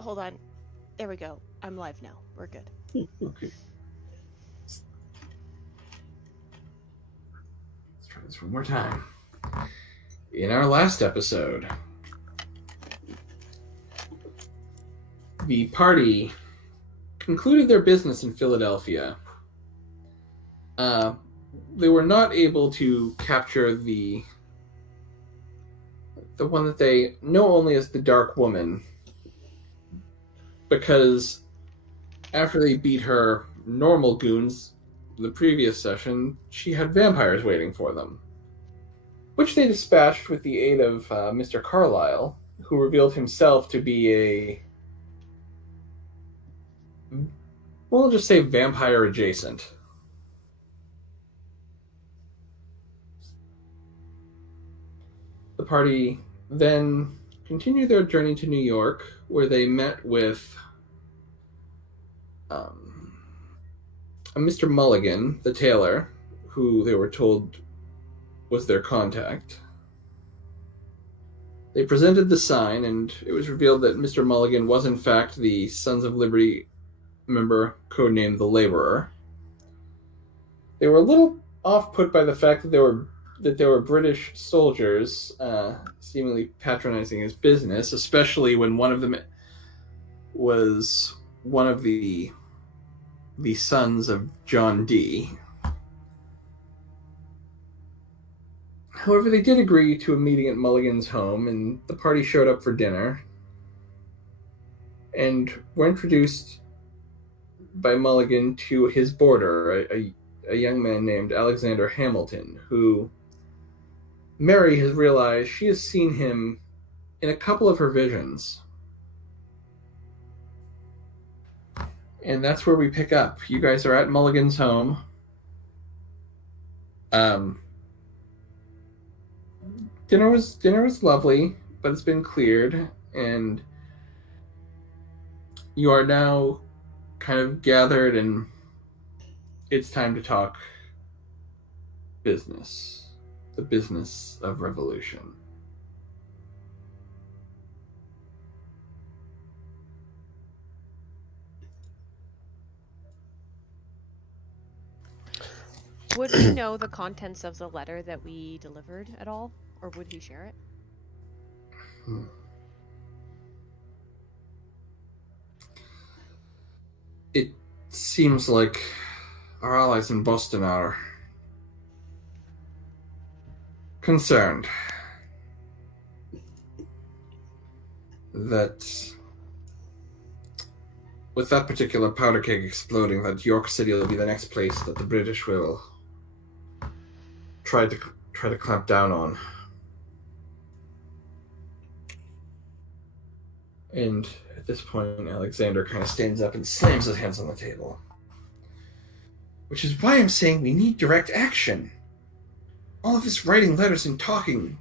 hold on. There we go. I'm live now. We're good. Okay. Let's try this one more time. In our last episode, the party concluded their business in Philadelphia. They were not able to capture the one that they know only as the Dark Woman, because after they beat her normal goons the previous session, she had vampires waiting for them, which they dispatched with the aid of Mr. Carlyle, who revealed himself to be we'll just say vampire adjacent. The party then continued their journey to New York, where they met with a Mr. Mulligan, the tailor, who they were told was their contact. They presented the sign, and it was revealed that Mr. Mulligan was in fact the Sons of Liberty member, codenamed the Laborer. They were a little off-put by the fact that they were British soldiers, seemingly patronizing his business, especially when one of them was one of the sons of John Dee. However, they did agree to a meeting at Mulligan's home, and the party showed up for dinner, and were introduced by Mulligan to his boarder, a young man named Alexander Hamilton, who Mary has realized she has seen him in a couple of her visions. And that's where we pick up. You guys are at Mulligan's home. Dinner was lovely, but it's been cleared, and you are now kind of gathered, and it's time to talk business. The business of revolution. Would we know the contents of the letter that we delivered at all? Or would he share it? It seems like our allies in Boston are concerned that with that particular powder keg exploding, that York City will be the next place that the British will try to clamp down on. And at this point, Alexander kind of stands up and slams his hands on the table. Which is why I'm saying we need direct action. All of this writing letters and talking,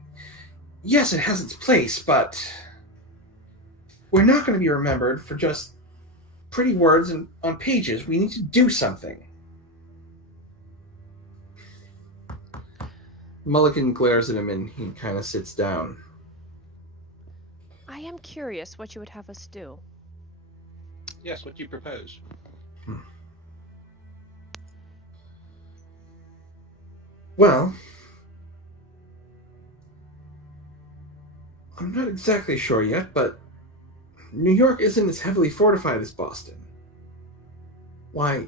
yes, it has its place, but we're not going to be remembered for just pretty words on pages. We need to do something. Mulligan glares at him and he kind of sits down. I am curious what you would have us do. Yes, what do you propose? Well, I'm not exactly sure yet, but New York isn't as heavily fortified as Boston. Why,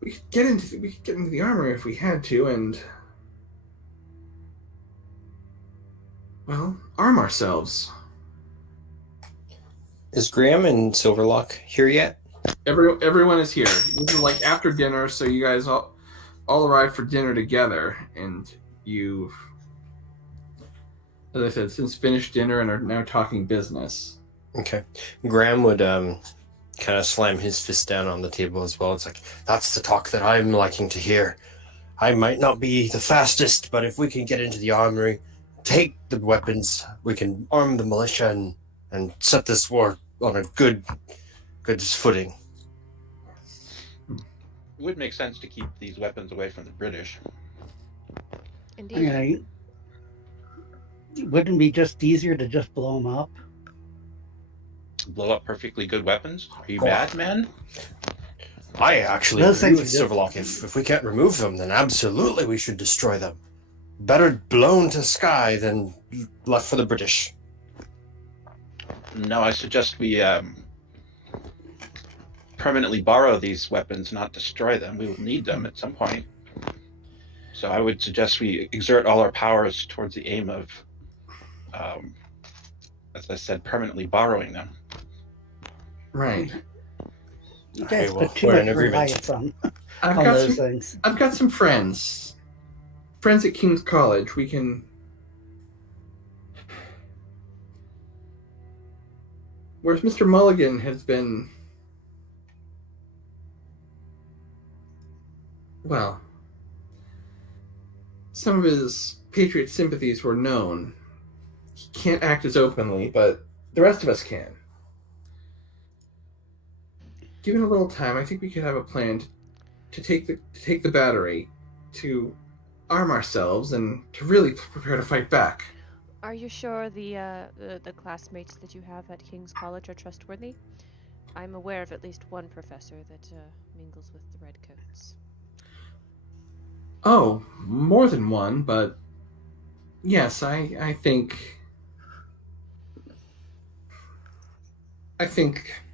we could get into the armory if we had to, and well, arm ourselves. Is Graham and Silverlock here yet? Everyone is here. This is like after dinner, so you guys all arrived for dinner together, and you've, as I said, since finished dinner and are now talking business. Okay. Graham would kind of slam his fist down on the table as well. It's like, that's the talk that I'm liking to hear. I might not be the fastest, but if we can get into the armory, take the weapons, we can arm the militia and set this war on a good footing. It would make sense to keep these weapons away from the British. Indeed. Okay. Wouldn't it be just easier to just blow them up? Blow up perfectly good weapons? Are you Oh. mad, man? I actually Those agree things with are just- Silverlock. If we can't remove them, then absolutely we should destroy them. Better blown to sky than left for the British. No, I suggest we permanently borrow these weapons, not destroy them. We will need them at some point. So I would suggest we exert all our powers towards the aim of, as I said, permanently borrowing them. Right. You Okay, guys well, put too we're much in agreement. reliance I've on got those some. things. I've got some friends. Friends at King's College. We can. Whereas Mr. Mulligan has been. Well, some of his patriot sympathies were known. He can't act as openly, but the rest of us can. Given a little time, I think we could have a plan to take the battery, to arm ourselves, and to really prepare to fight back. Are you sure the classmates that you have at King's College are trustworthy? I'm aware of at least one professor that mingles with the Redcoats. Oh, more than one, but yes, I think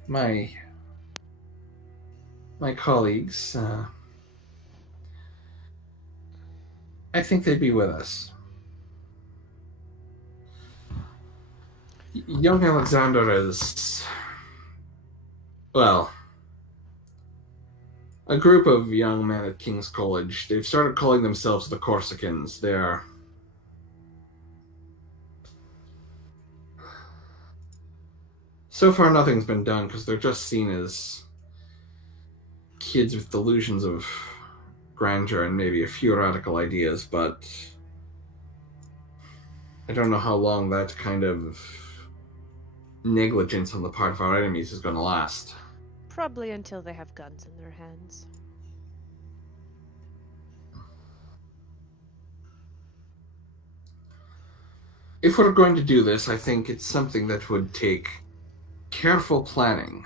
my colleagues, I think they'd be with us. Young Alexander is, well, a group of young men at King's College. They've started calling themselves the Corsicans. They're so far nothing's been done because they're just seen as kids with delusions of grandeur and maybe a few radical ideas, but I don't know how long that kind of negligence on the part of our enemies is going to last. Probably until they have guns in their hands. If we're going to do this, I think it's something that would take careful planning.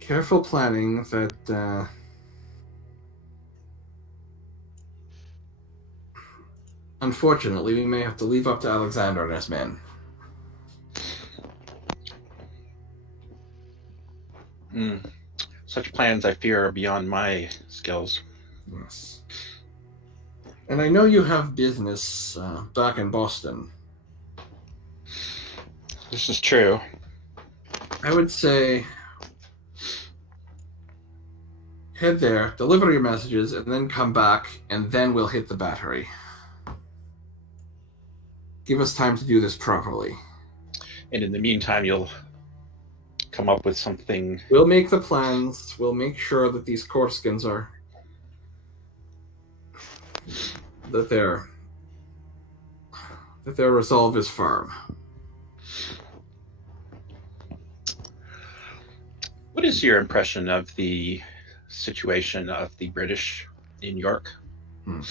Careful planning that unfortunately we may have to leave up to Alexander and his men. Such plans, I fear, are beyond my skills. Yes. And I know you have business back in Boston. This is true. I would say head there, deliver your messages, and then come back, and then we'll hit the battery. Give us time to do this properly. And in the meantime, you'll come up with something. We'll make the plans. We'll make sure that these Corsicans are... that their resolve is firm. What is your impression of the situation of the British in York? In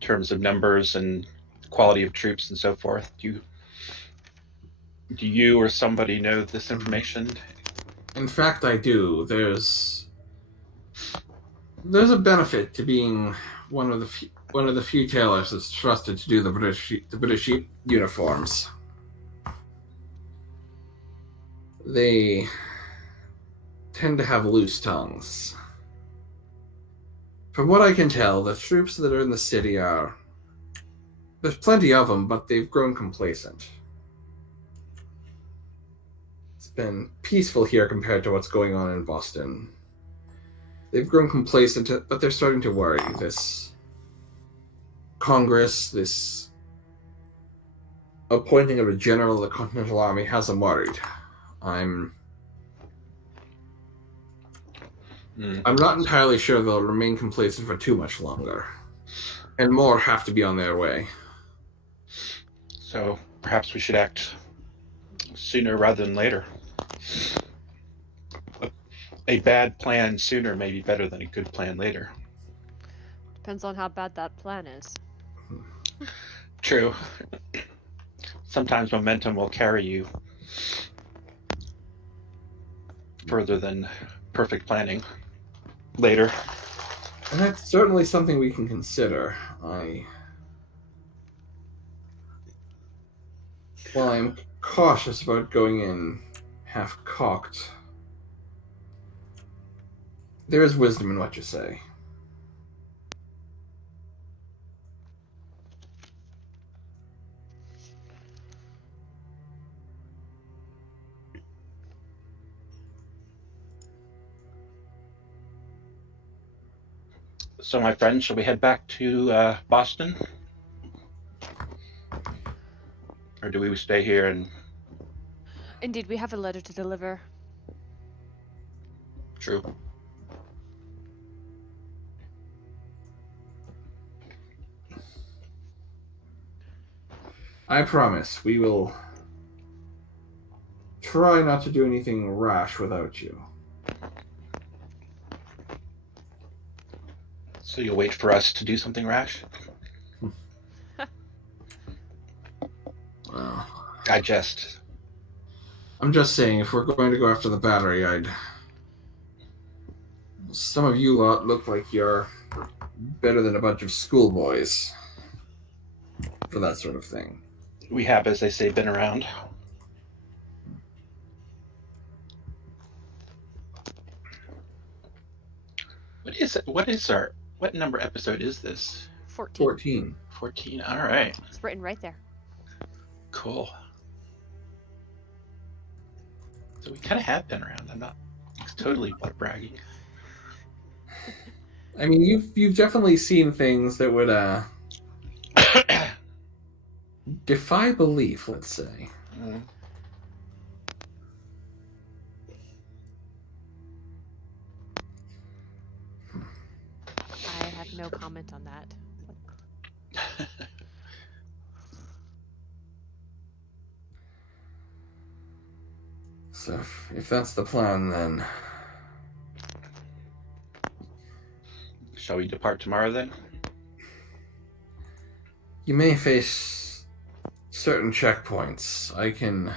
terms of numbers and quality of troops and so forth? Do you or somebody know this information? In fact, I do. There's a benefit to being one of the few tailors that's trusted to do the British uniforms. They tend to have loose tongues. From what I can tell, the troops that are in the city there's plenty of them, but they've grown complacent. It's been peaceful here compared to what's going on in Boston. They've grown complacent, but they're starting to worry. This Congress, this appointing of a general of the Continental Army has them worried. I'm not entirely sure they'll remain complacent for too much longer. And more have to be on their way. So perhaps we should act sooner rather than later. a bad plan sooner may be better than a good plan later. Depends on how bad that plan is. True. Sometimes momentum will carry you further than perfect planning later. And that's certainly something we can consider. While I'm cautious about going in half-cocked, there is wisdom in what you say. So, my friend, shall we head back to Boston? Or do we stay here and... Indeed, we have a letter to deliver. True. I promise we will try not to do anything rash without you. So you'll wait for us to do something rash? Well, I jest. I'm just saying, if we're going to go after the battery, some of you lot look like you're better than a bunch of schoolboys for that sort of thing. We have, as they say, been around. What number episode is this? 14. 14. 14. All right. It's written right there. Cool. So we kind of have been around. I'm not totally bragging. I mean, you've definitely seen things that would defy belief, let's say. I have no comment on that. So if that's the plan, then Shall we depart tomorrow then? you may face certain checkpoints. I can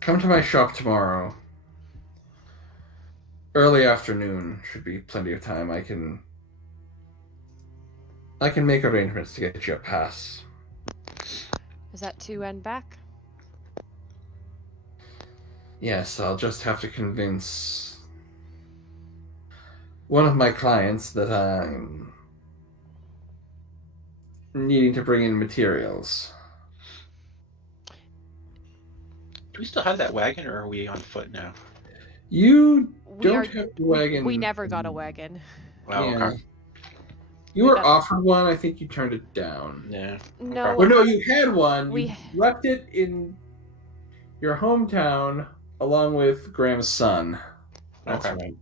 come to my shop tomorrow. Early afternoon should be plenty of time. I can make arrangements to get you a pass. Is that to and back? Yes, I'll just have to convince one of my clients that I'm needing to bring in materials. Do we still have that wagon, or are we on foot now? You don't have a wagon. We never got a wagon. Wow. Yeah. Okay. You were offered one. I think you turned it down. Yeah. No. Well, no, you had one. We- You left it in your hometown along with Graham's son. That's Okay. right.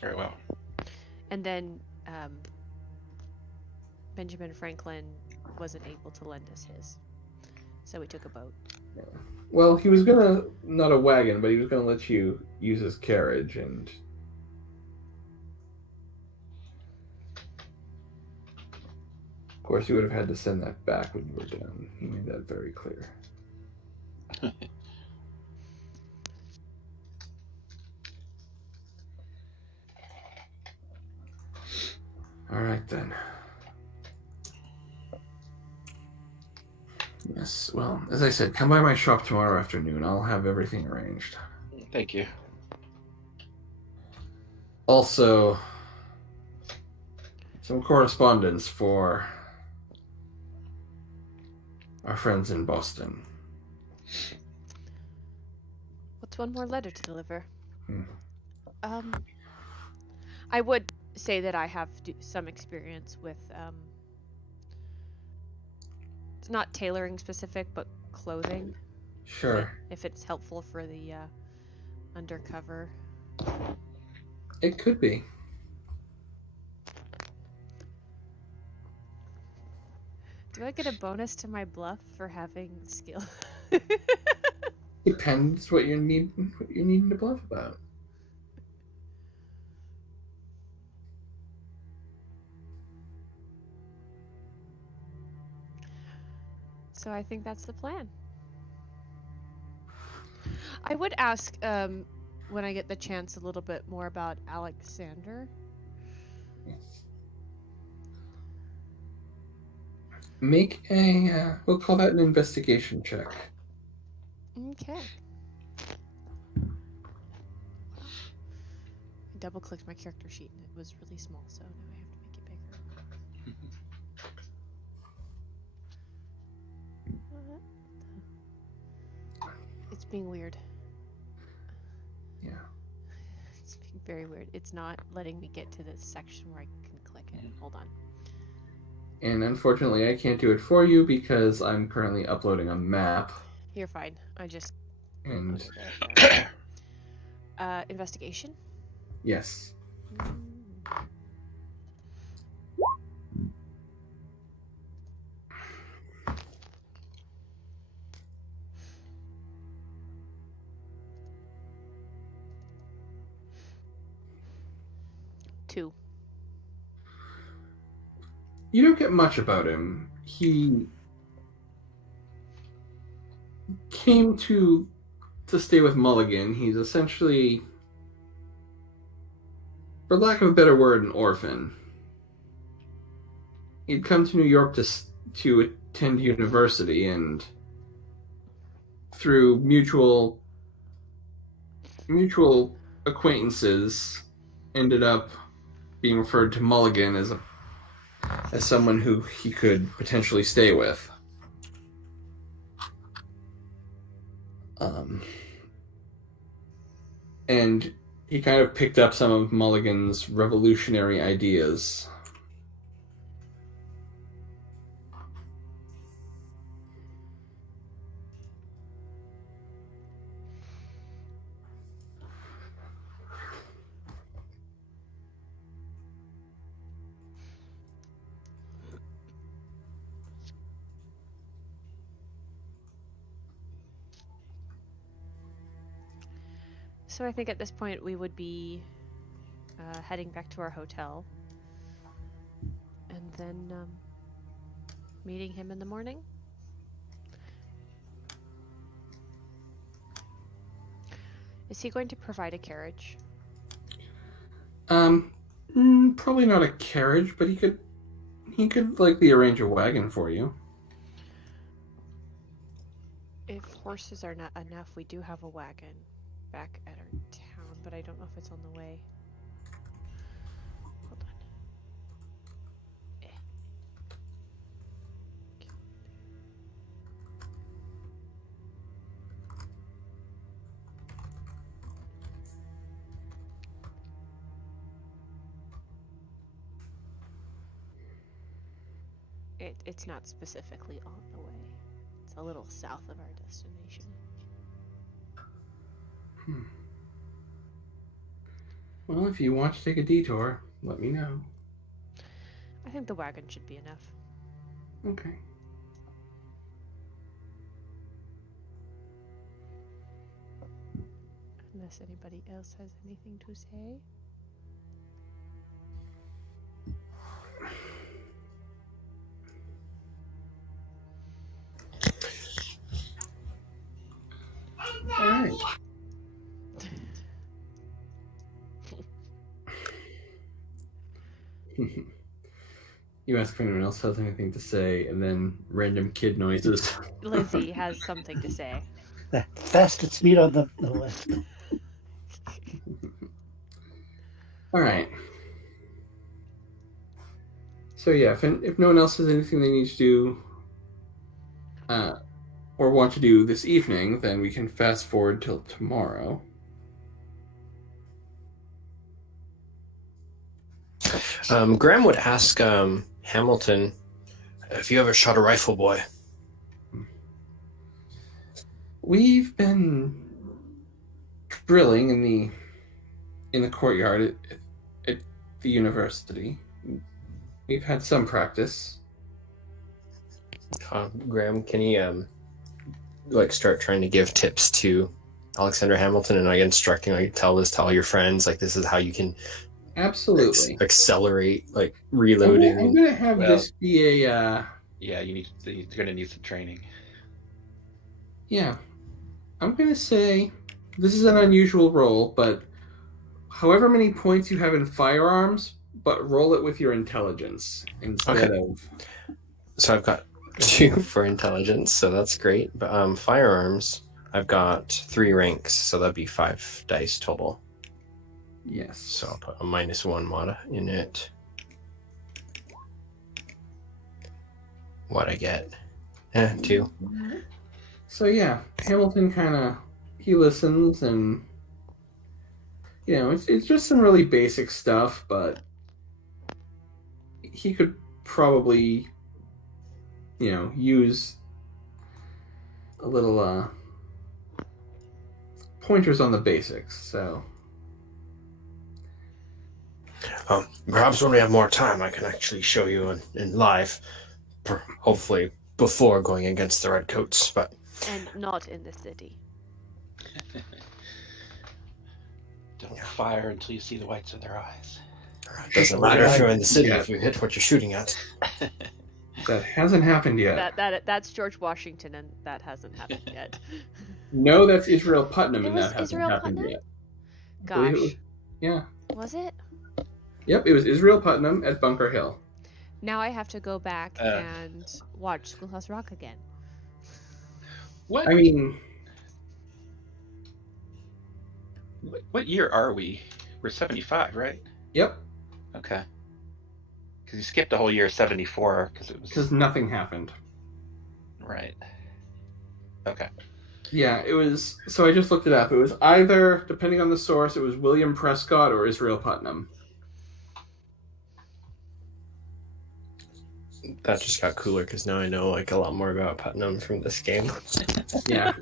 Very well. And then Benjamin Franklin wasn't able to lend us his. So we took a boat. Well, he was gonna, not a wagon, but he was gonna let you use his carriage, and of course you would have had to send that back when you were done. He made that very clear. All right then. Yes, well, as I said, come by my shop tomorrow afternoon. I'll have everything arranged. Thank you. Also, some correspondence for our friends in Boston. What's one more letter to deliver? Hmm. I would say that I have some experience with it's not tailoring specific, but clothing. Sure. If it's helpful for the undercover. It could be. Do I get a bonus to my bluff for having skill? Depends what you're needing to bluff about. So I think that's the plan. I would ask when I get the chance a little bit more about Alexander. Yes. Make a we'll call that an investigation check. Okay. I double clicked my character sheet and it was really small, so now I have to make it bigger. It's being weird. Yeah. It's being very weird. It's not letting me get to this section where I can click it. Hold on. And unfortunately, I can't do it for you because I'm currently uploading a map. You're fine. I just And uploaded it. Investigation? yes. Two. You don't get much about him. He came to stay with Mulligan. He's essentially, for lack of a better word, an orphan. He'd come to New York to attend university, and through mutual acquaintances, ended up being referred to Mulligan as someone who he could potentially stay with. And he kind of picked up some of Mulligan's revolutionary ideas. So I think at this point we would be heading back to our hotel. And then meeting him in the morning. Is he going to provide a carriage? Probably not a carriage, but he could likely arrange a wagon for you. If horses are not enough, we do have a wagon back at our town, but I don't know if it's on the way. Hold on. It's not specifically on the way. It's a little south of our destination. Well, if you want to take a detour, let me know. I think the wagon should be enough. Okay. Unless anybody else has anything to say. All right. You ask if anyone else has anything to say, and then random kid noises. Lizzie has something to say. The fastest meat on the list. All right. So yeah, if no one else has anything they need to do, or want to do this evening, then we can fast forward till tomorrow. Graham would ask Hamilton if you ever shot a rifle, boy. We've been drilling in the courtyard at the university. We've had some practice. Graham, can you like start trying to give tips to Alexander Hamilton and like instructing, like tell this to all your friends, like this is how you can Absolutely. accelerate like reloading. I'm gonna have Well- this be a Yeah, you're gonna need some training. yeah. I'm gonna say this is an unusual roll, but however many points you have in firearms, but roll it with your intelligence instead of. So I've got 2 for intelligence, so that's great. But firearms, I've got 3 ranks, so that'd be 5 dice total. Yes. So I'll put a -1 mod in it. What I get? 2. So yeah, Hamilton he listens, and it's just some really basic stuff, but he could probably use a little pointers on the basics. So Perhaps when we have more time, I can actually show you in live, hopefully before going against the Redcoats. But And not in the city. Don't fire until you see the whites of their eyes. it doesn't matter if you're in the city if you hit what you're shooting at. that hasn't happened yet. That's George Washington, and that hasn't happened yet. No, that's Israel Putnam, It and was that hasn't Israel happened Putnam? yet. Gosh, Yeah. was it? Yep, it was Israel Putnam at Bunker Hill. Now I have to go back and watch Schoolhouse Rock again. What? I mean, What year are we? We're 75, right? yep, Okay. Because you skipped a whole year 74 because it was because nothing happened. right. Okay. Yeah, it was. So I just looked it up. It was either, depending on the source, it was William Prescott or Israel Putnam. That just got cooler because now I know like a lot more about Putnam from this game. Yeah.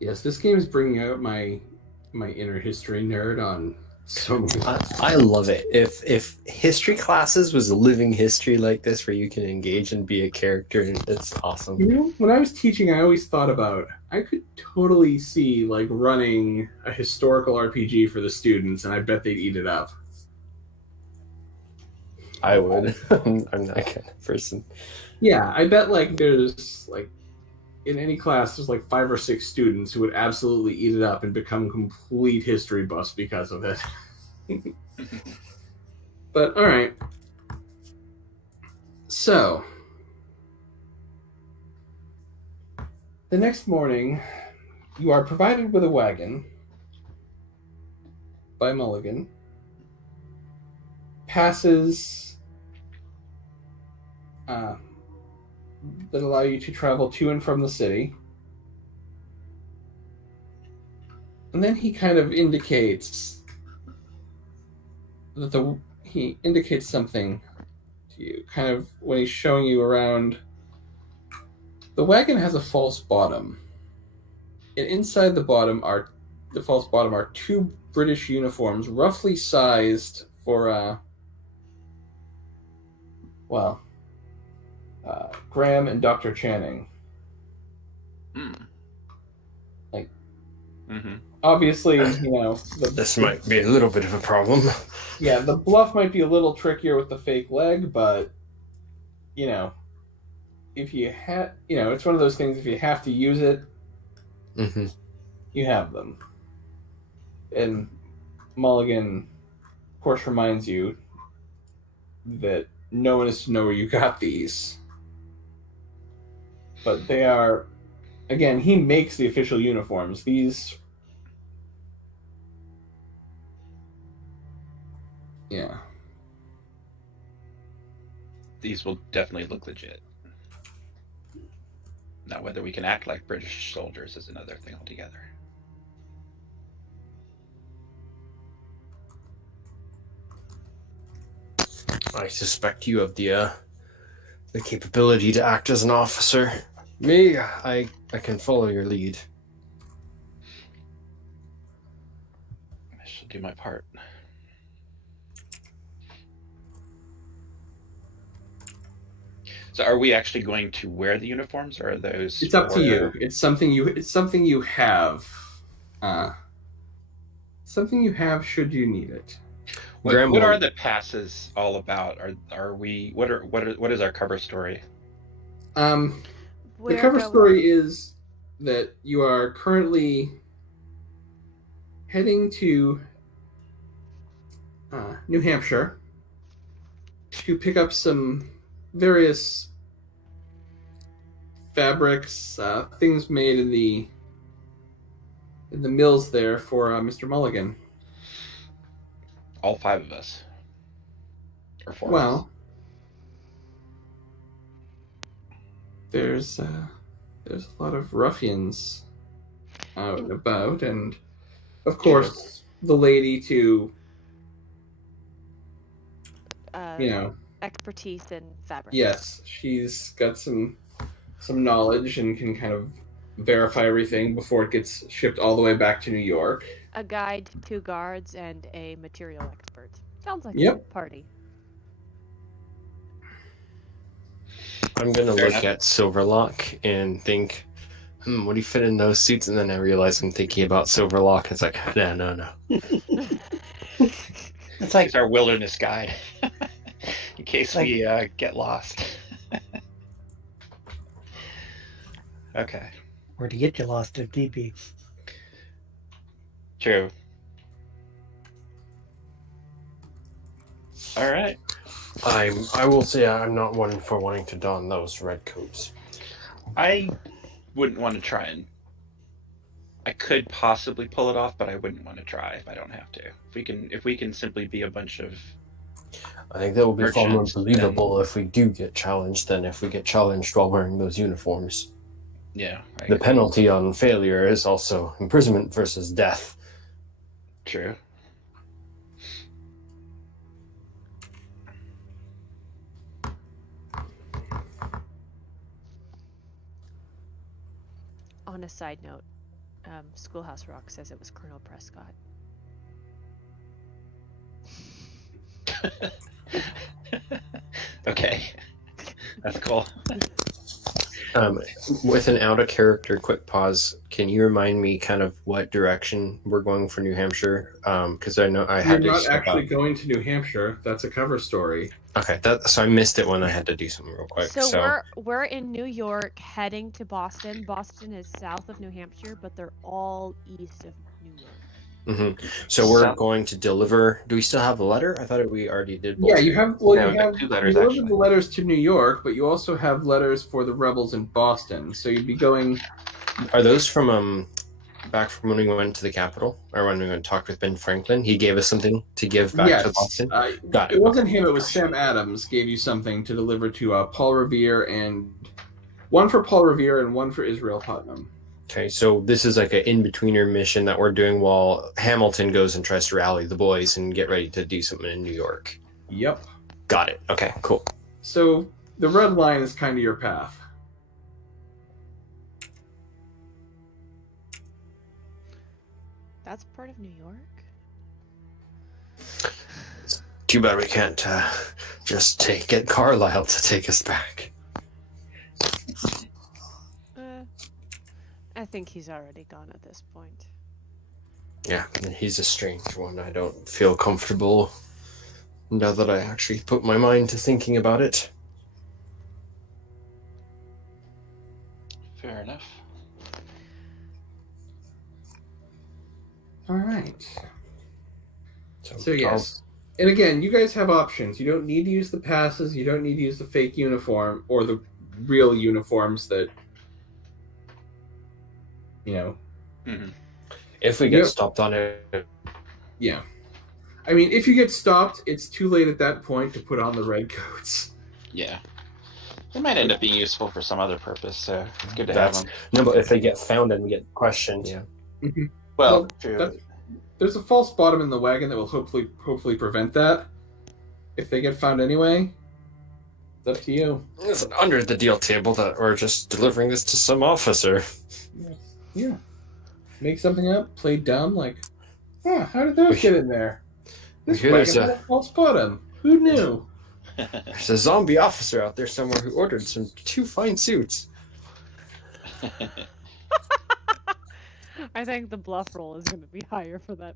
Yes, this game is bringing out my inner history nerd on so many. I love it. If history classes was a living history like this where you can engage and be a character, it's awesome. When I was teaching, I always thought about I could totally see like running a historical RPG for the students, and I bet they'd eat it up. I would. I'm that kind of person. Yeah, I bet like there's like in any class there's like 5 or 6 students who would absolutely eat it up and become complete history buffs because of it. But all right. So the next morning, you are provided with a wagon by Mulligan. Passes that allow you to travel to and from the city. And then he kind of indicates that he indicates something to you, kind of when he's showing you around. The wagon has a false bottom. And inside the false bottom are 2 British uniforms, roughly sized for Graham and Dr. Channing. Like, obviously, This might be a little bit of a problem. Yeah, the bluff might be a little trickier with the fake leg, but if you have, it's one of those things. If you have to use it, you have them. And Mulligan, of course, reminds you that no one is to know where you got these. But they are, again, he makes the official uniforms. These, yeah. These will definitely look legit. Now, whether we can act like British soldiers is another thing altogether. I suspect you have the capability to act as an officer. Me, I can follow your lead. I shall do my part. So are we actually going to wear the uniforms, or are those? It's up to for- you. It's something you have. Something you have should you need it. What are the passes all about? Are we? What is our cover story? The We're cover going- story is that you are currently heading to New Hampshire to pick up some various fabrics, things made in the mills there for Mr. Mulligan. All 5 of us, or 4 of us? Well, there's a lot of ruffians out and about, and of course the lady to expertise in fabric. yes, she's got some knowledge and can kind of verify everything before it gets shipped all the way back to New York. A guide, 2 guards, and a material expert. Sounds like a Yep. party. I'm gonna Fair look enough. at Silverlock and think, what do you fit in those suits? And then I realize I'm thinking about Silverlock. It's like, no. It's like He's our wilderness guide, in case Like- we get lost. Okay, or to get you lost if need be. true. All right. I will say I'm not one for wanting to don those red coats. I wouldn't want to try and. I could possibly pull it off, but I wouldn't want to try if I don't have to. If we can simply be a bunch of. I think that will be far more Merchants, believable if we do get challenged than if we get challenged while wearing those uniforms. Yeah, right. The penalty on failure is also imprisonment versus death. True. On a side note, Schoolhouse Rock says it was Colonel Prescott. Okay, that's cool. With an out of character quick pause, can you remind me kind of what direction we're going for New Hampshire? Because I know I You're had to not step actually out. going to New Hampshire. That's a cover story. Okay, so I missed it when I had to do something real quick. So we're in New York, heading to Boston. Boston is south of New Hampshire, but they're all east of New York. So we're So- going to deliver. Do we still have a letter? I thought we already did. Yeah, both. you have. Yeah, you we've got have 2 letters, you delivered actually. the letters to New York, but you also have letters for the rebels in Boston. So you'd be going. Are those from back from when we went to the Capitol, or when we went and talked with Ben Franklin? He gave us something to give back to yes, Boston. Got it it. wasn't him. It was Sam Adams gave you something to deliver to Paul Revere, and one for Paul Revere and one for Israel Putnam. Okay, so this is like an in-betweener mission that we're doing while Hamilton goes and tries to rally the boys and get ready to do something in New York. Yep. Got it. Okay, cool. So the red line is kind of your path. That's part of New York? Too bad we can't just get Carlisle to take us back. I think he's already gone at this point. Yeah, and he's a strange one. I don't feel comfortable now that I actually put my mind to thinking about it. Fair enough. All right. So I'll- yes. And again, you guys have options. You don't need to use the passes. You don't need to use the fake uniform or the real uniforms that, you know. Mhm. if we get Yep. stopped on it, Yeah. I mean, if you get stopped, it's too late at that point to put on the red coats. Yeah. They might end up being useful for some other purpose, so it's good to have That's- them. no, but if they get found and we get questioned, yeah. Well, Well, true. that's- There's a false bottom in the wagon that will hopefully prevent that. If they get found anyway, it's up to you. It's under the deal table that we're just delivering this to some officer. Yeah. Make something up, play dumb, like, how did those get in there? This Here's wagon had a false bottom. Who knew? There's a zombie officer out there somewhere who ordered two fine suits. I think the bluff roll is going to be higher for that.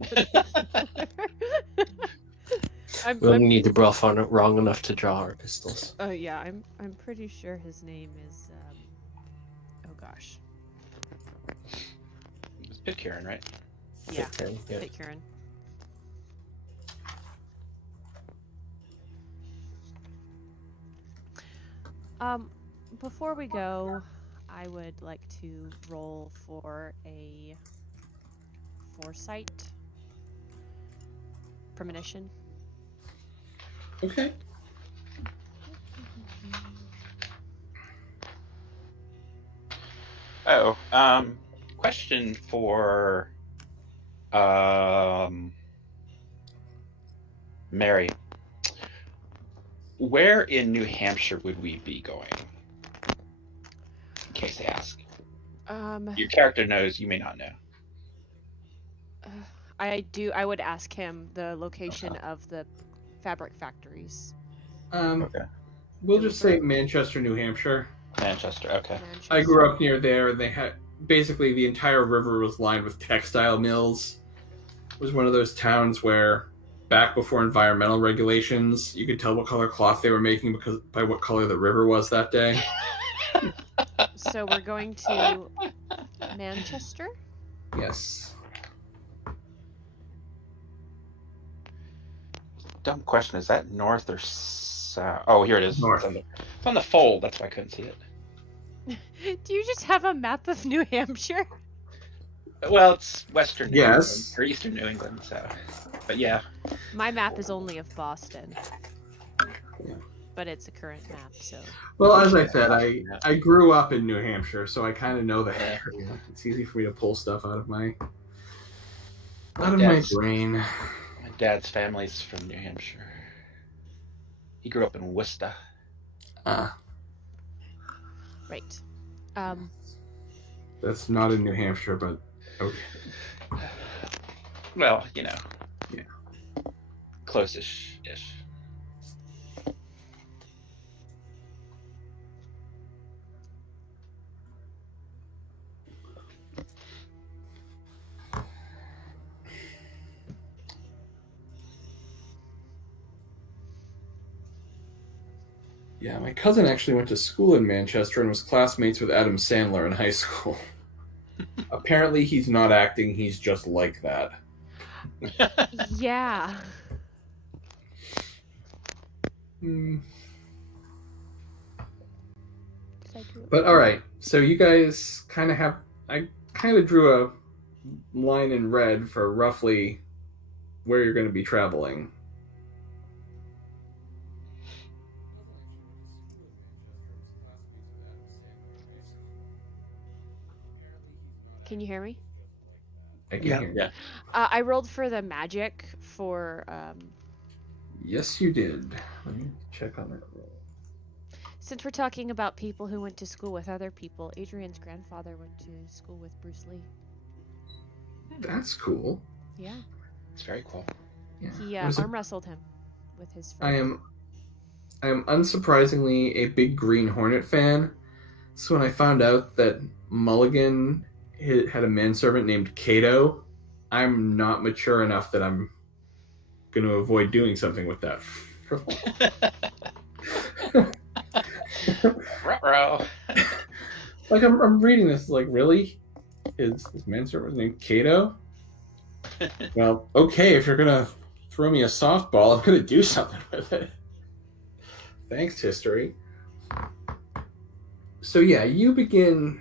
We'll need to bluff on it wrong enough to draw our pistols. Oh yeah, I'm pretty sure his name is. Oh gosh. It's Pitcairn, right? Yeah. Yeah. Pitcairn. Before we go, I would like to roll for a foresight premonition. Okay. Oh, question for Mary. Where in New Hampshire would we be going? In case they ask. Your character knows, you may not know. I would ask him the location of the fabric factories. Okay. We'll just say Manchester, New Hampshire. Manchester, okay. Manchester. I grew up near there, and they had basically the entire river was lined with textile mills. It was one of those towns where, back before environmental regulations, you could tell what color cloth they were making by what color the river was that day. So we're going to Manchester? Yes. Dumb question. Is that north or south? Oh, here it is. North. It's on the fold. That's why I couldn't see it. Do you just have a map of New Hampshire? Well, it's western New Yes. England, or eastern New England, so. But yeah. My map is only of Boston. But it's a current map, so. Well, as I said, I grew up in New Hampshire, so I kind of know the area. It's easy for me to pull stuff out of my brain. My dad's family's from New Hampshire. He grew up in Worcester. Right. That's not in New Hampshire, but okay. Well, you know. Yeah. Close-ish. Yeah, my cousin actually went to school in Manchester and was classmates with Adam Sandler in high school. Apparently, he's not acting, he's just like that. Yeah. But alright, so you guys kind of have... I kind of drew a line in red for roughly where you're going to be traveling. Can you hear me? I can Yeah. hear you. Yeah. I rolled for the magic for Yes, you did. Let me check on that roll. since we're talking about people who went to school with other people, Adrian's grandfather went to school with Bruce Lee. That's cool. Yeah. It's very cool. Yeah. He What is it? arm wrestled him with his I friend. am unsurprisingly a big Green Hornet fan. So when I found out that Mulligan had a manservant named Cato, I'm not mature enough that I'm going to avoid doing something with that. Ruh-roh. Like I'm reading this, like, really? His manservant was named Cato? Well, okay, if you're gonna throw me a softball, I'm gonna do something with it. Thanks, history. So yeah, you begin,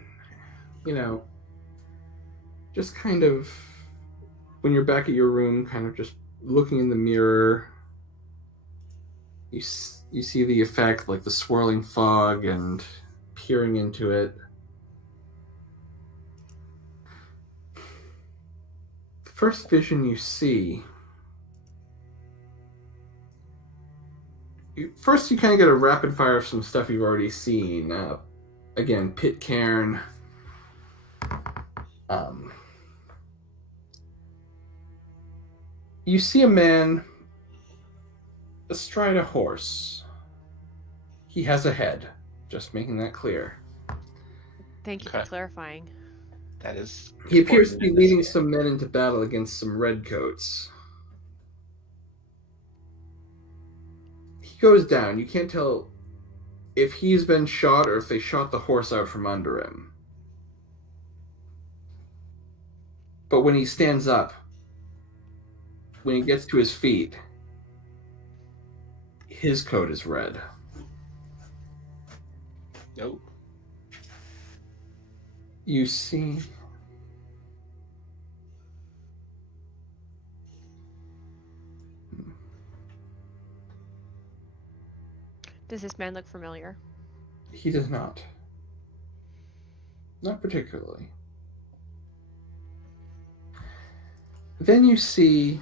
just kind of, when you're back at your room, kind of just looking in the mirror, you see the effect, like the swirling fog, and peering into it. The first vision you see, first you kind of get a rapid fire of some stuff you've already seen. Again, Pitcairn. You see a man astride a horse. He has a head. Just making that clear. Thank you Okay. for clarifying. That is. He appears to important be in this leading game. some men into battle against some redcoats. He goes down. You can't tell if he's been shot or if they shot the horse out from under him. But when he stands up, when he gets to his feet, his coat is red. Oh. You see... Does this man look familiar? He does not. Not particularly. Then you see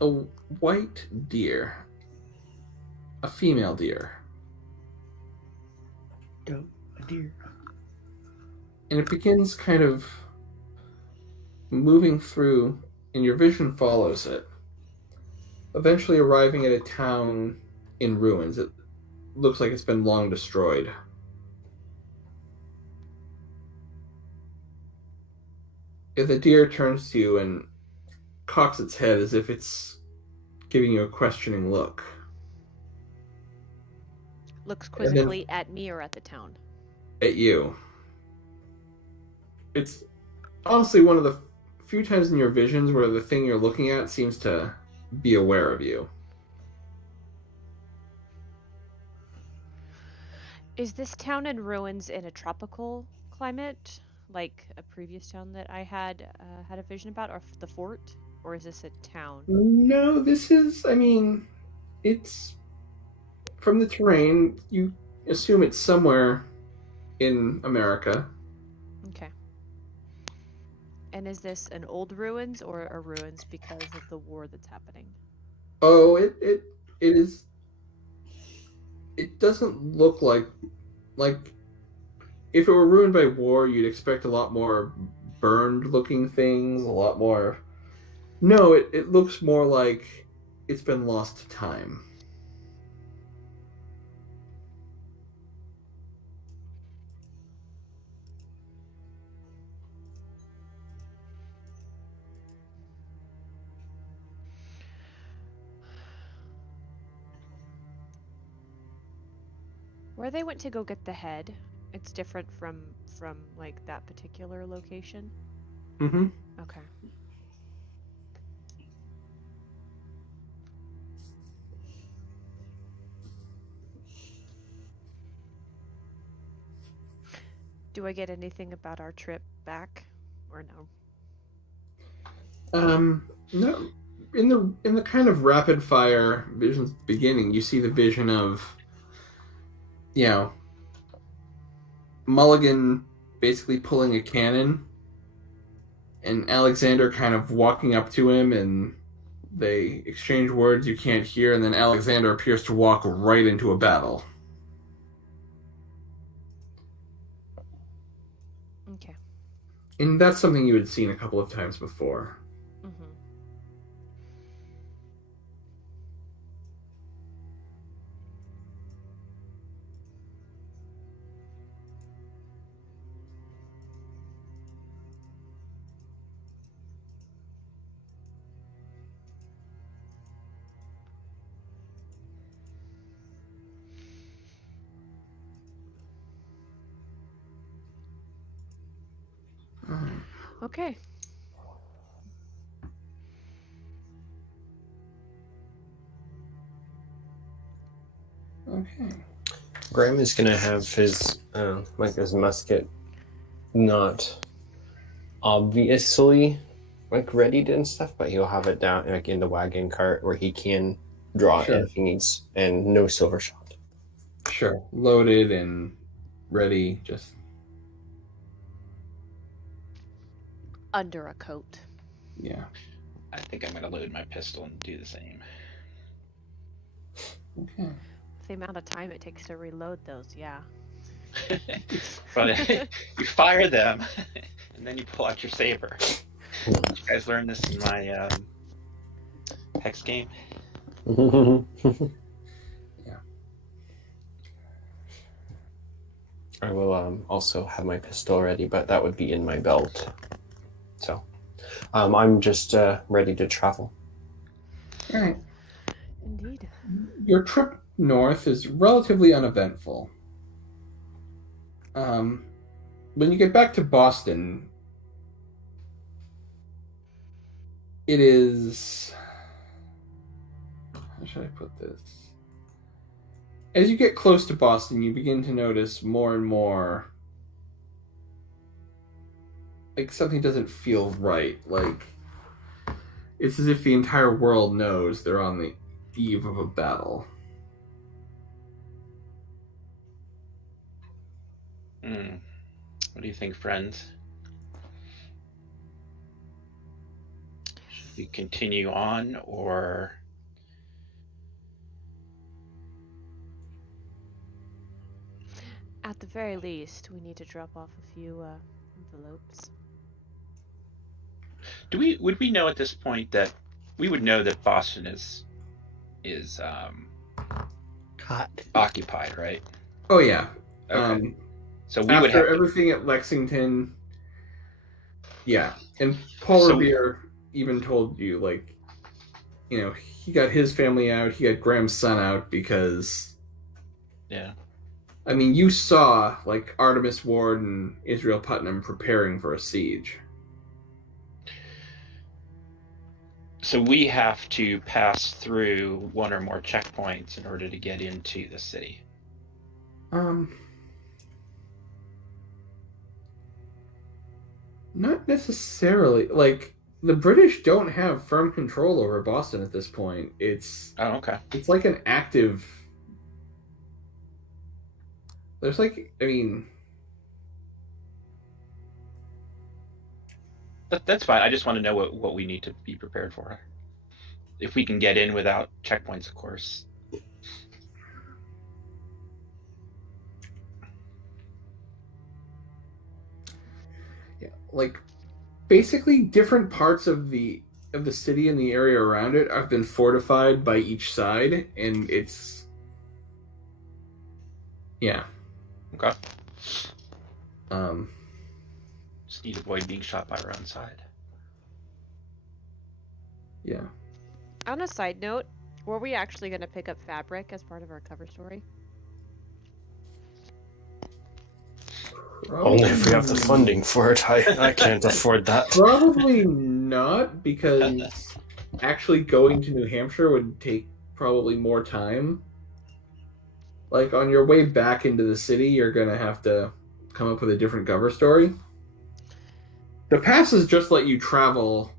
a white deer. A female deer. Dope. A deer. And it begins kind of moving through, and your vision follows it. Eventually arriving at a town in ruins. It looks like it's been long destroyed. If the deer turns to you and cocks its head as if it's giving you a questioning look. Looks quizzically at me or at the town? At you. It's honestly one of the few times in your visions where the thing you're looking at seems to be aware of you. Is this town in ruins in a tropical climate, like a previous town that I had a vision about, or the fort? Or is this a town? No, this is, it's from the terrain, you assume it's somewhere in America. Okay. And is this an old ruins or a ruins because of the war that's happening? Oh, it is. It doesn't look like if it were ruined by war, you'd expect a lot more burned looking things, a lot more. No, it looks more like it's been lost to time. Where they went to go get the head, it's different from like that particular location? Mm-hmm. Okay. Do I get anything about our trip back, or no? No. In the kind of rapid fire visions at the beginning, you see the vision of, Mulligan basically pulling a cannon, and Alexander kind of walking up to him, and they exchange words you can't hear, and then Alexander appears to walk right into a battle. Okay. And that's something you had seen a couple of times before. Mm-hmm. Okay. Okay. Graham is gonna have his his musket not obviously readied and stuff, but he'll have it down in the wagon cart where he can draw it if he needs, and no silver shot. Sure. Loaded and ready, just... Under a coat. Yeah. I think I'm going to load my pistol and do the same. Okay. The amount of time it takes to reload those, yeah. But you fire them, and then you pull out your saber. Did you guys learn this in my Hex game? I will also have my pistol ready, but that would be in my belt. So, I'm just ready to travel. All right. Indeed. Your trip north is relatively uneventful. When you get back to Boston, it is. How should I put this? As you get close to Boston, you begin to notice more and more like something doesn't feel right. Like it's as if the entire world knows they're on the eve of a battle. What do you think, friends? Should we continue on, or At the very least, we need to drop off a few envelopes. would we know at this point that we would know that Boston is Hot. occupied, right? Oh yeah. Okay. So we would After have everything at Lexington, yeah. And Paul So- Revere even told you, like, you know, he got his family out, he got Graham's son out because, yeah. I mean, you saw, like, Artemis Ward and Israel Putnam preparing for a siege. So we have to pass through one or more checkpoints in order to get into the city. Not necessarily. Like, the British don't have firm control over Boston at this point. It's Oh, okay. like an active. There's like, I mean, That's fine. I just want to know what we need to be prepared for. If we can get in without checkpoints, of course. yeah, like basically different parts of the city and the area around it have been fortified by each side, and it's yeah. Okay. Um, Just need to avoid being shot by our own side. yeah. On a side note, were we actually going to pick up fabric as part of our cover story? Only if we have the funding for it. I can't afford that. Probably not, because actually going to New Hampshire would take probably more time. Like, on your way back into the city, you're going to have to come up with a different cover story. The passes just let you travel.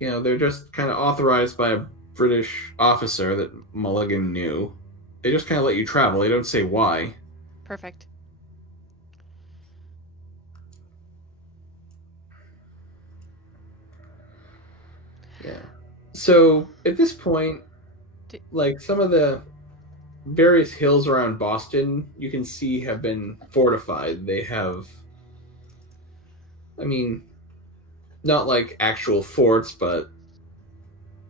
You know, they're just kind of authorized by a British officer that Mulligan knew. They just kind of let you travel. They don't say why. Perfect. Yeah. So at this point, like some of the various hills around Boston, you can see have been fortified. They have, I mean, not like actual forts, but,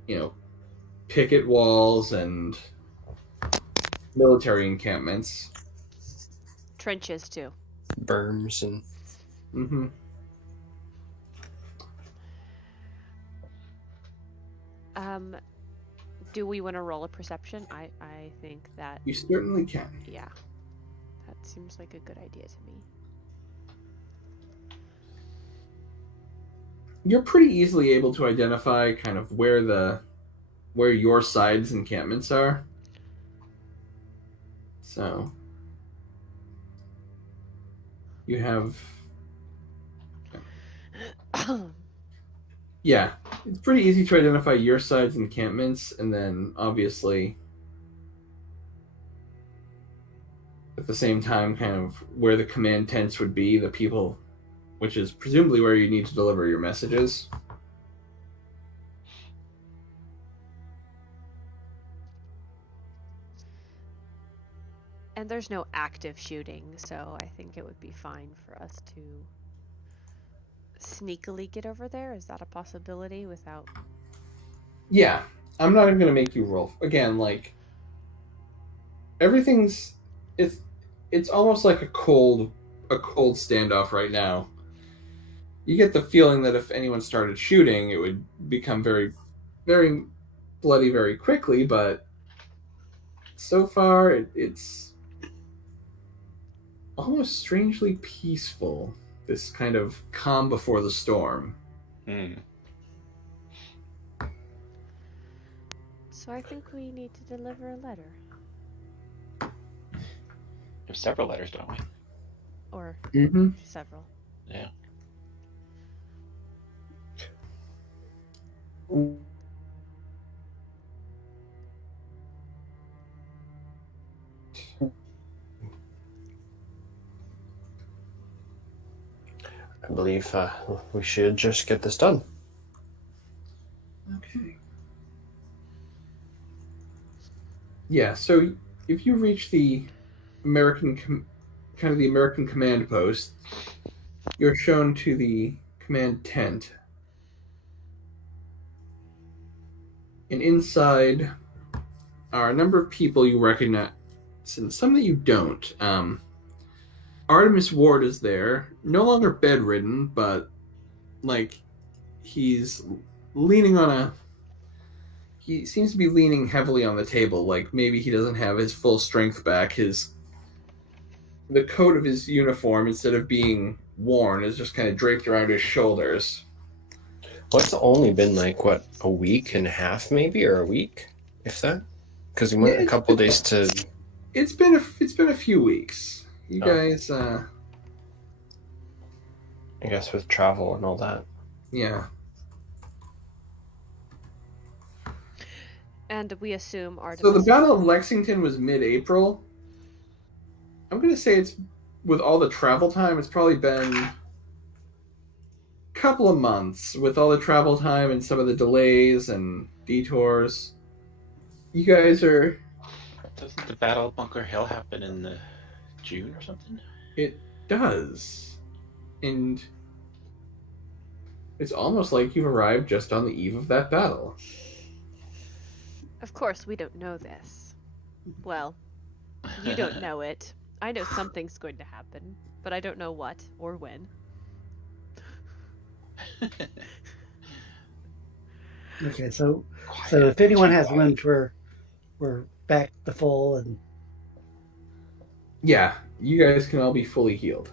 you know, picket walls and military encampments. Trenches, too. Berms and Mm-hmm. Do we want to roll a perception? I think that, You certainly can. yeah. That seems like a good idea to me. You're pretty easily able to identify kind of where your side's encampments are. So you have, yeah, it's pretty easy to identify your side's encampments, and then obviously at the same time kind of where the command tents would be, the people, which is presumably where you need to deliver your messages. And there's no active shooting, so I think it would be fine for us to sneakily get over there. Is that a possibility without... Yeah, I'm not even gonna make you roll again. Like everything's it's it's almost like a cold standoff right now. You get the feeling that if anyone started shooting, it would become very, very bloody very quickly. But so far, it's almost strangely peaceful. This kind of calm before the storm. Hmm. So I think we need to deliver a letter. There's several letters, don't we? Or Mm-hmm. several. Yeah. I believe we should just get this done. Okay. Yeah. So if you reach the kind of the American command post, you're shown to the command tent, and inside are a number of people you recognize, and some that you don't. Artemis Ward is there, no longer bedridden, but like he's leaning on a. He seems to be leaning heavily on the table, like maybe he doesn't have his full strength back. The coat of his uniform, instead of being worn, is just kind of draped around his shoulders. Well, it's only been like what, a week and a half, maybe, or a week, if that. Because we went a couple days to. It's been a few weeks. You guys, I guess with travel and all that. yeah. And we assume Artemis. So the Battle of Lexington was mid-April. I'm gonna say it's, with all the travel time, it's probably been a couple of months with all the travel time and some of the delays and detours. You guys are. Doesn't the Battle of Bunker Hill happen in the June or something? It does, and it's almost like you've arrived just on the eve of that battle. Of course, we don't know this. Well, you don't know it. I know something's going to happen, but I don't know what or when. Okay, so if anyone has wounds, we're back to full, and Yeah, you guys can all be fully healed.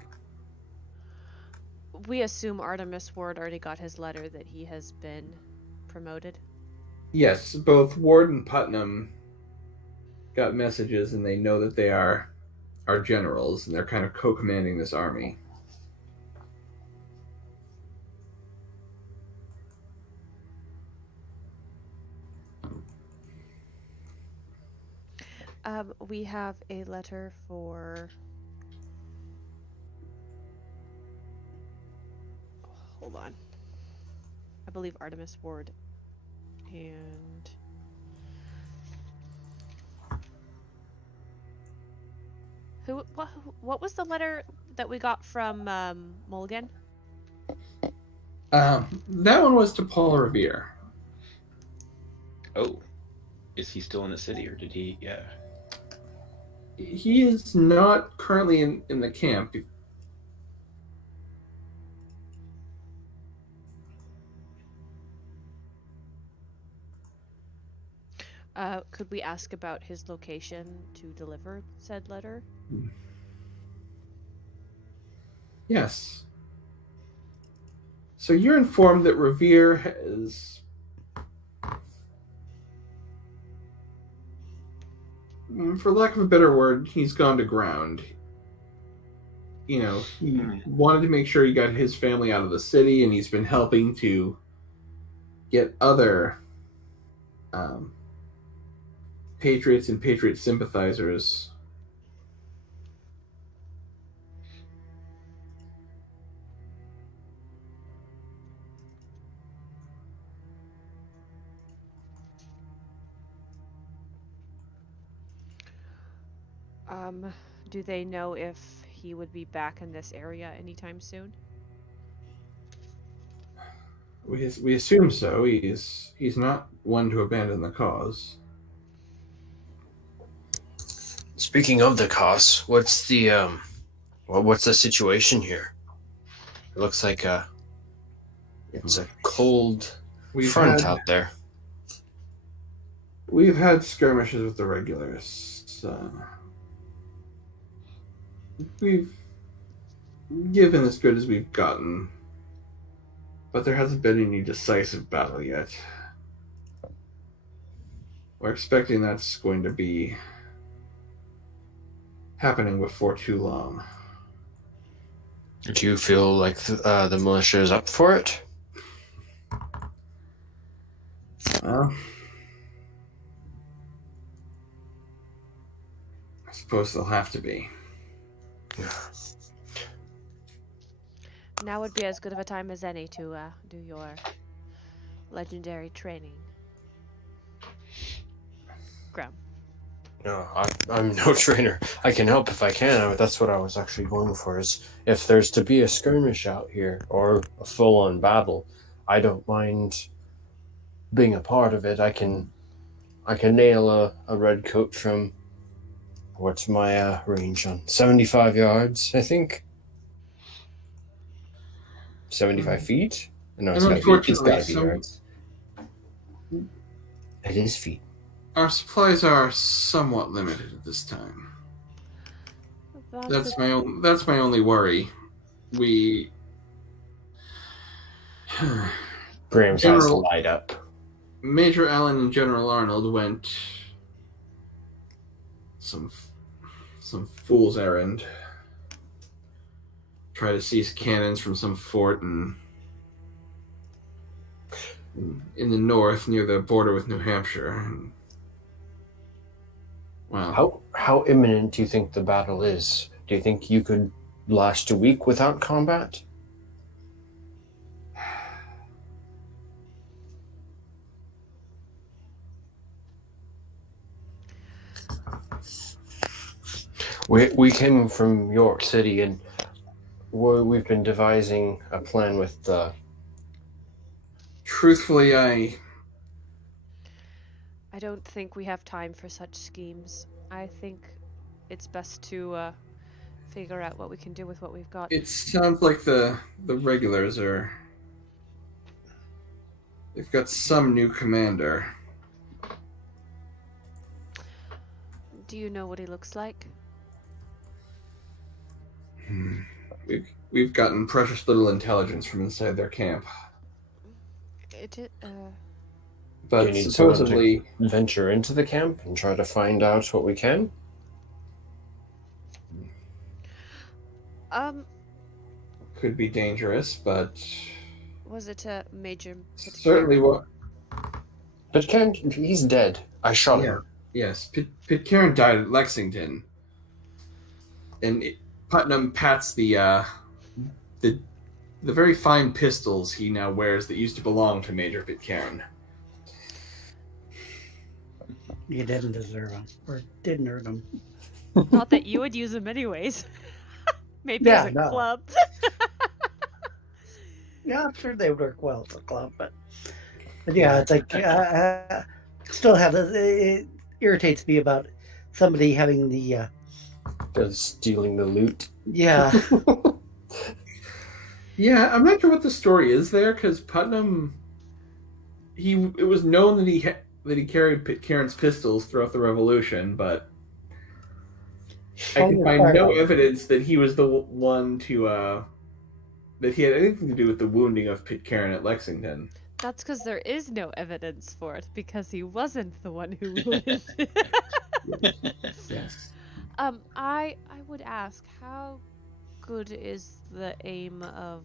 We assume Artemis Ward already got his letter that he has been promoted. Yes, both Ward and Putnam got messages, and they know that they are generals, and they're kind of co-commanding this army. We have a letter for... Hold on. I believe Artemis Ward and... What was the letter that we got from Mulligan? That one was to Paul Revere. Oh. Is he still in the city, or did he... Yeah. He is not currently in the camp. Could we ask about his location to deliver said letter? Yes. So you're informed that Revere has... For lack of a better word, he's gone to ground. You know, he wanted to make sure he got his family out of the city, and he's been helping to get other patriots and patriot sympathizers. Do they know if he would be back in this area anytime soon? We assume so. He's not one to abandon the cause. Speaking of the cause, what's the situation here? It looks like it's a cold front out there. We've had skirmishes with the regulars. We've given as good as we've gotten, but there hasn't been any decisive battle yet. We're expecting that's going to be happening before too long. Do you feel like the militia is up for it? Well, I suppose they'll have to be. Now would be as good of a time as any to do your legendary training. Graham. No, I'm no trainer. I can help if I can. That's what I was actually going for. Is if there's to be a skirmish out here or a full-on battle, I don't mind being a part of it. I can nail a red coat from what's my range on 75 yards, I think. 75 feet? No, it's gotta be yards. It is feet. Our supplies are somewhat limited at this time. That's my only worry. Graham's eyes light up. Major Allen and General Arnold went some fool's errand. Try to seize cannons from some fort in the north near the border with New Hampshire. And, well, how imminent do you think the battle is? Do you think you could last a week without combat? We came from York City, and we've been devising a plan with the... Truthfully, I don't think we have time for such schemes. I think it's best to figure out what we can do with what we've got. It sounds like the regulars they've got some new commander. Do you know what he looks like? We've gotten precious little intelligence from inside their camp. But do you need supposedly to venture into the camp and try to find out what we can? Could be dangerous, but was it a Major certainly what? But he's dead. I shot him. Yes, Pitcairn died at Lexington, and Putnam pats the very fine pistols he now wears that used to belong to Major Pitcairn. You didn't deserve them, or didn't earn them. Not that you would use them anyways. Maybe as a club. Yeah, I'm sure they would work well as a club, but yeah, it's like still have it irritates me about somebody having the stealing the loot. Yeah. Yeah, I'm not sure what the story is there, because Putnam, it was known that he carried Pitcairn's pistols throughout the Revolution, but I can find no evidence that he was the one to that he had anything to do with the wounding of Pitcairn at Lexington. That's because there is no evidence for it, because he wasn't the one who wounded. Yes. I would ask, how good is the aim of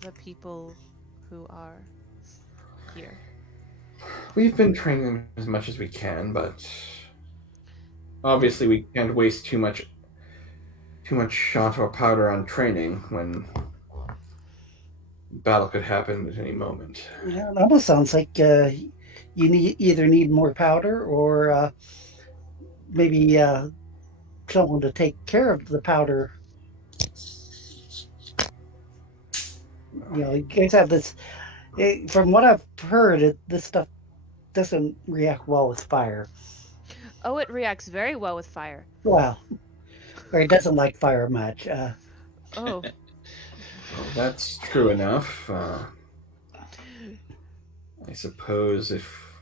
the people who are here? We've been training them as much as we can, but obviously we can't waste too much shot or powder on training when battle could happen at any moment. Yeah, it almost sounds like you either need more powder or maybe someone to take care of the powder. You know, you guys have this. From what I've heard, this stuff doesn't react well with fire. Oh, it reacts very well with fire. Well, or it doesn't like fire much. Oh, Well, that's true enough. I suppose if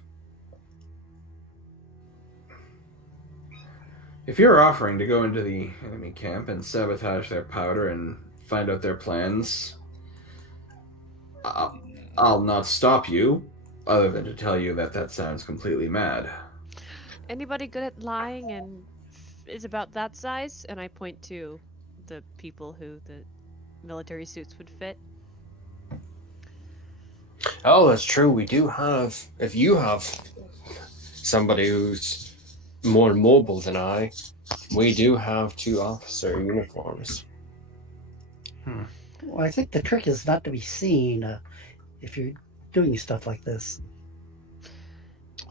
you're offering to go into the enemy camp and sabotage their powder and find out their plans, I'll not stop you, other than to tell you that that sounds completely mad. anybody good at lying and is about that size? And I point to the people who the military suits would fit. Oh, that's true. We do have. If you have somebody who's more mobile than I, we do have 2 officer uniforms. Well, I think the trick is not to be seen if you're doing stuff like this.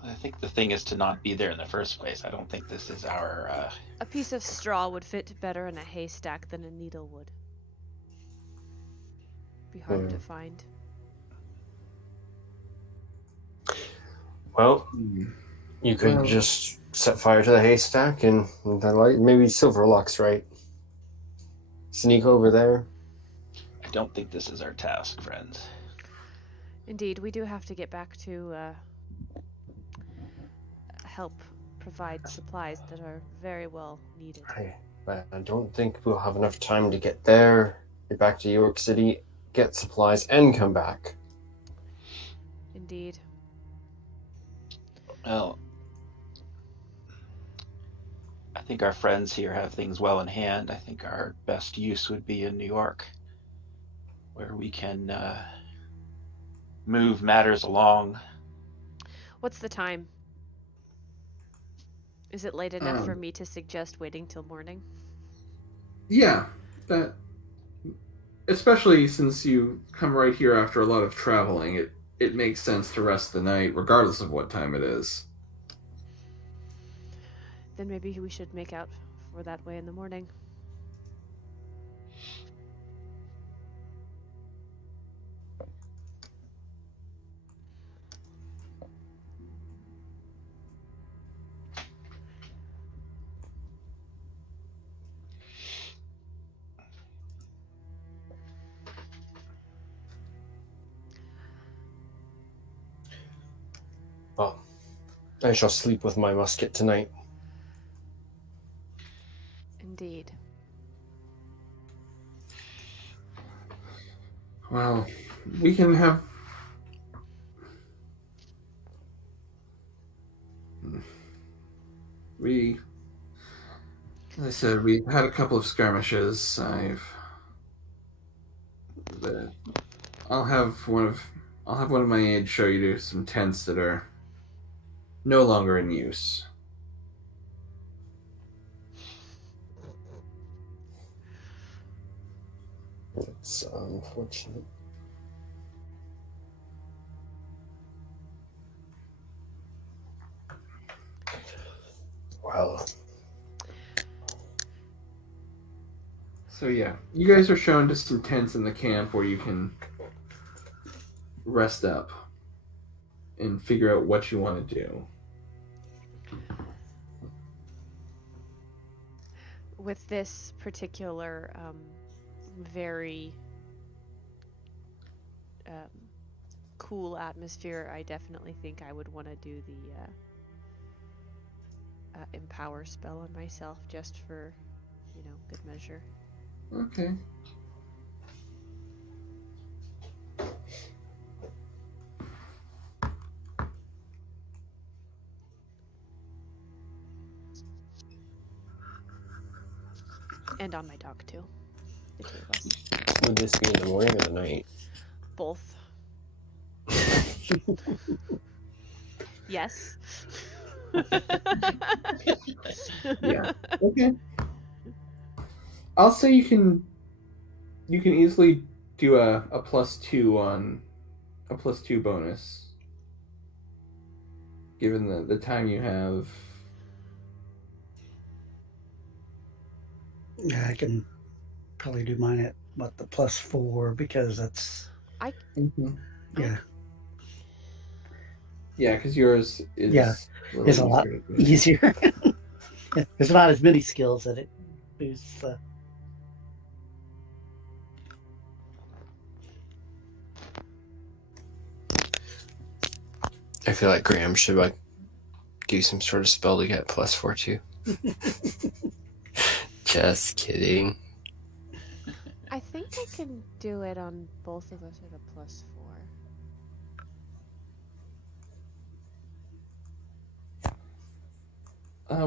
I think the thing is to not be there in the first place. I don't think this is our. A piece of straw would fit better in a haystack than a needle would. Be hard to find. Well, you could just set fire to the haystack and the light. Maybe Silverlock's right. Sneak over there. I don't think this is our task, friends. Indeed, we do have to get back to help provide supplies that are very well needed. I don't think we'll have enough time to get there, get back to York City, get supplies, and come back. Indeed. Well, I think our friends here have things well in hand. I think our best use would be in New York, where we can move matters along. What's the time? Is it late enough for me to suggest waiting till morning? Yeah, that. Especially since you come right here after a lot of traveling, it makes sense to rest the night, regardless of what time it is. Then maybe we should make out for that way in the morning. Oh, I shall sleep with my musket tonight. Indeed. Well, we can have. As I said, we've had a couple of skirmishes. I'll have one of my aides show you to some tents that are no longer in use. It's unfortunate. Well, So yeah, you guys are shown to some tents in the camp where you can rest up and figure out what you want to do. With this particular very cool atmosphere, I definitely think I would want to do the empower spell on myself just for, good measure. Okay. And on my dog too. The two of us. would this be in the morning or the night? Both. Yes. Yeah. Okay. I'll say you can easily do a +2 on a +2 bonus. Given the time you have. Yeah, I can probably do mine at the +4 because that's Mm-hmm. yeah. Yeah, because yours is Yeah, little it's a lot easier to do. easier. There's not as many skills that it boosts. I feel like Graham should like do some sort of spell to get +4 too. Just kidding. I think I can do it on both of us at a +4.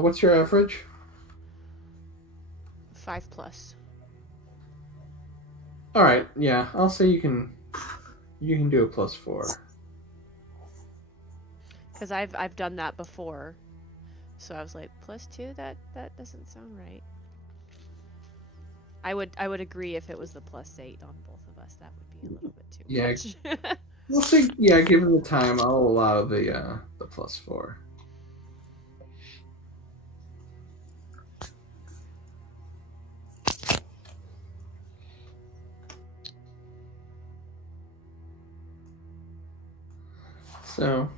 'What's your average? 5+. All right, yeah, I'll say you can do a +4. Because I've done that before, so I was like, +2. That doesn't sound right. I would agree if it was the +8 on both of us. That would be a little bit too much. We'll see. Yeah, given the time, I'll allow the +4. So,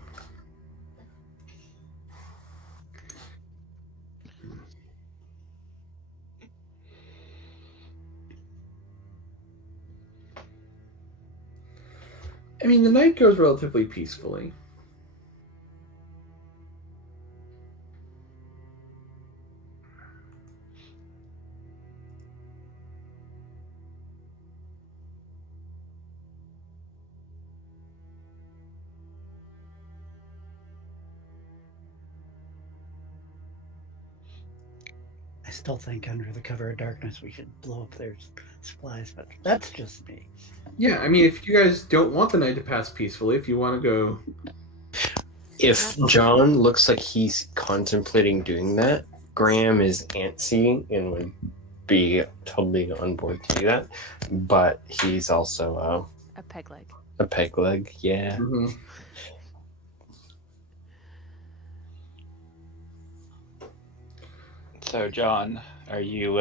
I mean, the night goes relatively peacefully. I still think under the cover of darkness we should blow up their supplies, but that's just me. Yeah, I mean, if you guys don't want the night to pass peacefully, if you want to go, If John looks like he's contemplating doing that, Graham is antsy and would be totally on board to do that. But he's also A peg leg. a peg leg, yeah. Mhm. So, John, are you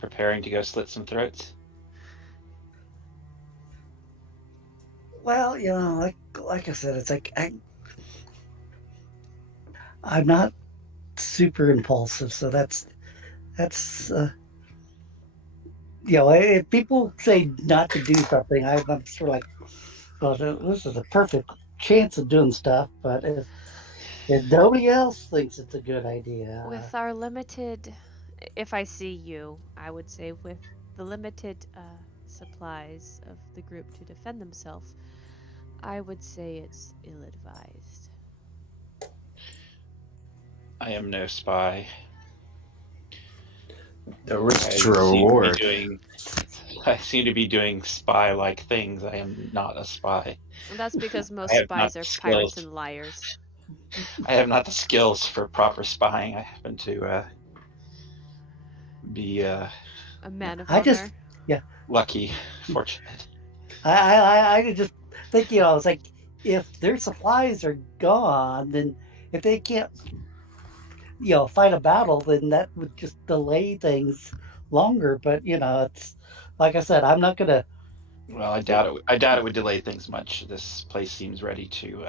preparing to go slit some throats? Well, like I said, it's like I'm not super impulsive, so that's if people say not to do something, I'm sort of like, well, this is a perfect chance of doing stuff, but if nobody else thinks it's a good idea, With our limited, if I see you, I would say with the limited supplies of the group to defend themselves, I would say it's ill-advised. I am no spy. The risk I to seem to be reward. I seem to be doing spy-like things. I am not a spy. And that's because most I have not spies are skills. pirates and liars. I have not the skills for proper spying. I happen to be A man of I just- honor. lucky, fortunate. I just think, it's like if their supplies are gone, then if they can't, fight a battle, then that would just delay things longer. But it's like I said, I'm not gonna. Well, I doubt it. I doubt it would delay things much. This place seems ready to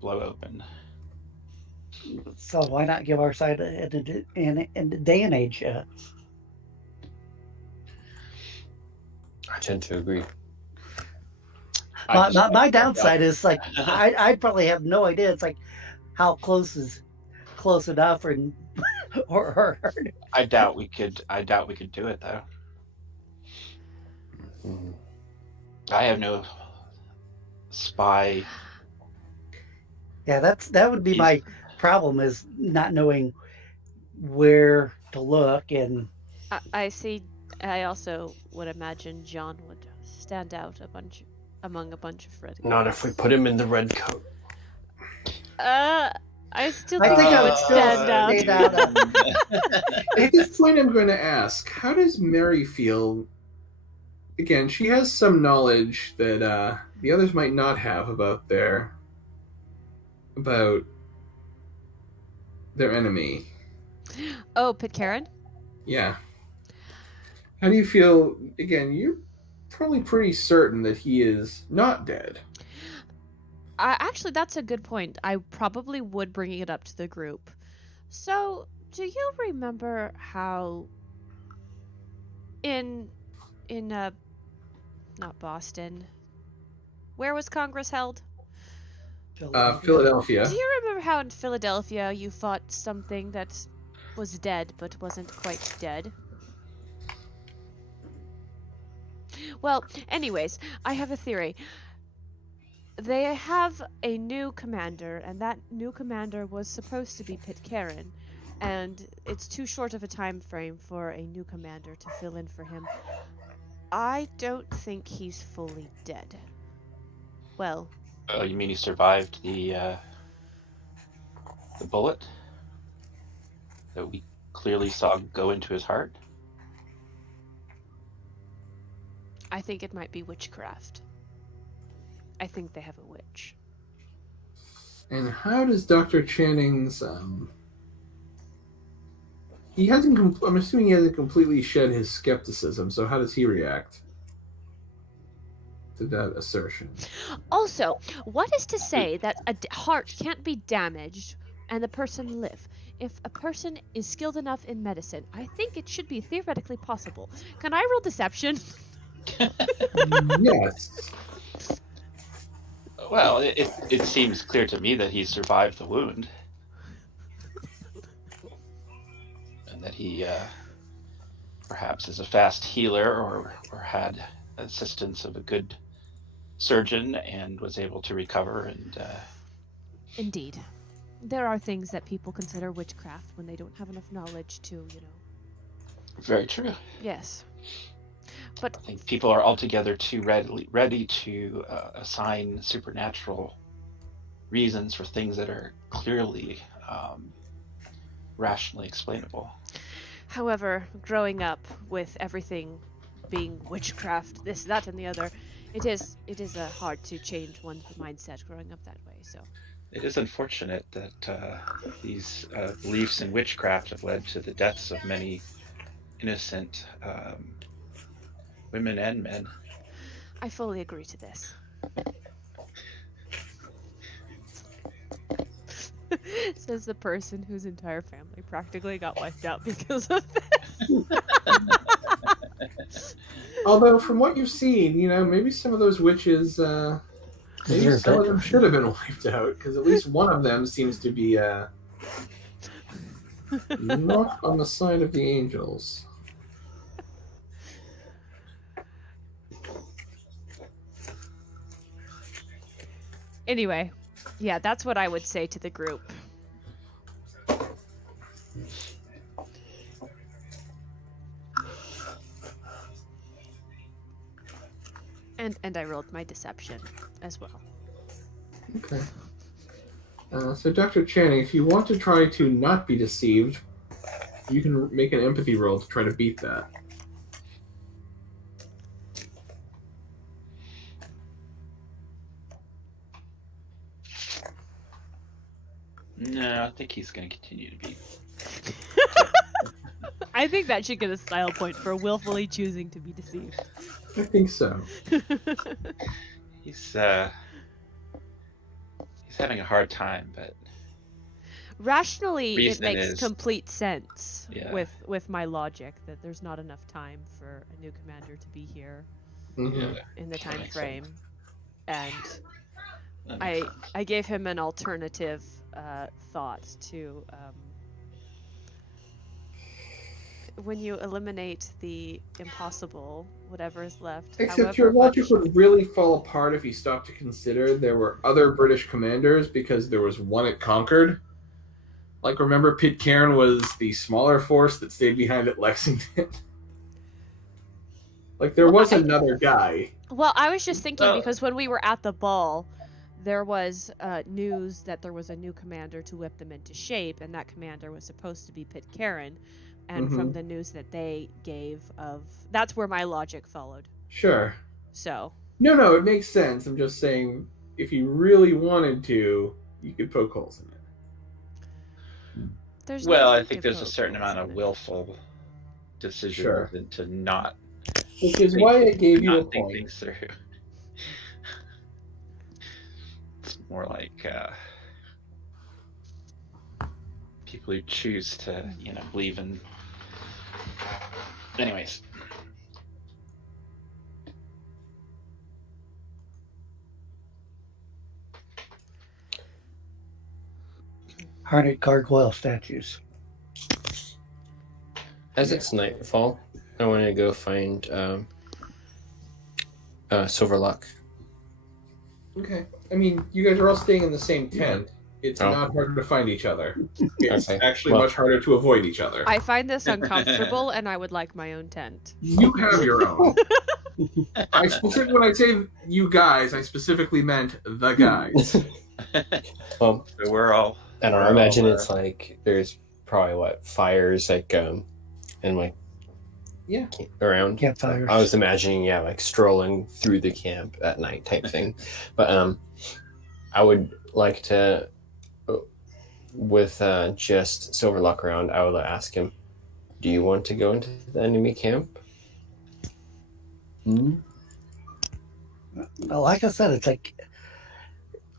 blow open. So why not give our side in the day and age? I tend to agree. My downside is like I probably have no idea. It's like how close is close enough, or I doubt we could do it though. Mhm. I have no spy. yeah, that would be my problem, is not knowing where to look. And I see. I also would imagine John would stand out among a bunch of red. Not if we put him in the red coat. I still I think think he I would would still stand out. stay out. At this point, I'm going to ask, how does Mary feel? Again, she has some knowledge that the others might not have about their enemy. Oh, Pitcairn? Yeah. How do you feel? Again, you're probably pretty certain that he is not dead. Actually, that's a good point. I probably would bring it up to the group. So, do you remember how in not Boston. Where was Congress held? Philadelphia. Do Philadelphia. you remember how in Philadelphia you fought something that was dead but wasn't quite dead? Well, anyways, I have a theory. They have a new commander, and that new commander was supposed to be Pitcairn, and it's too short of a time frame for a new commander to fill in for him. I don't think he's fully dead. Well, Oh, you mean he survived the bullet that we clearly saw go into his heart? I think it might be witchcraft. I think they have a witch. And how does Dr. Channing's he hasn't I'm assuming he hasn't completely shed his skepticism, so how does he react to that assertion? Also, what is to say that a heart can't be damaged and the person live? If a person is skilled enough in medicine, I think it should be theoretically possible. Can I roll deception? Yes. Well, it seems clear to me that he survived the wound. And that he perhaps is a fast healer or had assistance of a good surgeon and was able to recover and Indeed. There are things that people consider witchcraft when they don't have enough knowledge to, very true. Yes. But I think people are altogether too ready to assign supernatural reasons for things that are clearly rationally explainable. however, growing up with everything being witchcraft, this, that, and the other, it is hard to change one's mindset growing up that way. So It is unfortunate that these beliefs in witchcraft have led to the deaths of many innocent women and men. I fully agree to this. Says the person whose entire family practically got wiped out because of this. Although, from what you've seen, maybe some of those witches, maybe some of them should have been wiped out, because at least one of them seems to be not on the side of the angels. Anyway, yeah, that's what I would say to the group. And I rolled my deception as well. Okay. So, Dr. Channing, if you want to try to not be deceived, you can make an empathy roll to try to beat that. No, I think he's going to continue to be. I think that should get a style point for willfully choosing to be deceived. I think so. He's having a hard time, but Rationally, it reason makes is- complete sense Yeah. with my logic that there's not enough time for a new commander to be here Mhm. in the That time makes frame, and that makes sense. I gave him an alternative thought to when you eliminate the impossible, whatever is left. Except your however logic much- would really fall apart if you stopped to consider there were other British commanders, because there was one at Concord. Like, remember, Pitcairn was the smaller force that stayed behind at Lexington? Like, there was another guy. Well, I was just thinking Well- because when we were at the ball, there was news that there was a new commander to whip them into shape, and that commander was supposed to be Pitcairn. And from the news that they gave that's where my logic followed. Sure. So No, it makes sense. I'm just saying, if you really wanted to, you could poke holes in it. there's Well, nothing I think to there's a poke certain holes amount of in it. willful decision Sure. to not Which is why I gave you a not think point. things through. It's more like people who choose to, believe in. Anyways. Harnett gargoyle statues. As it's nightfall, I want to go find Silverlock. Okay. I mean, you guys are all staying in the same tent. It's not harder to find each other. It's actually much harder to avoid each other. I find this uncomfortable, and I would like my own tent. You have your own. When I say you guys, I specifically meant the guys. So we're all. And I imagine it's like there's probably fires around Campfires. I was imagining like strolling through the camp at night type thing. But I would like to, with just Silverlock around, I would ask him, do you want to go into the enemy camp? Well, like I said, it's like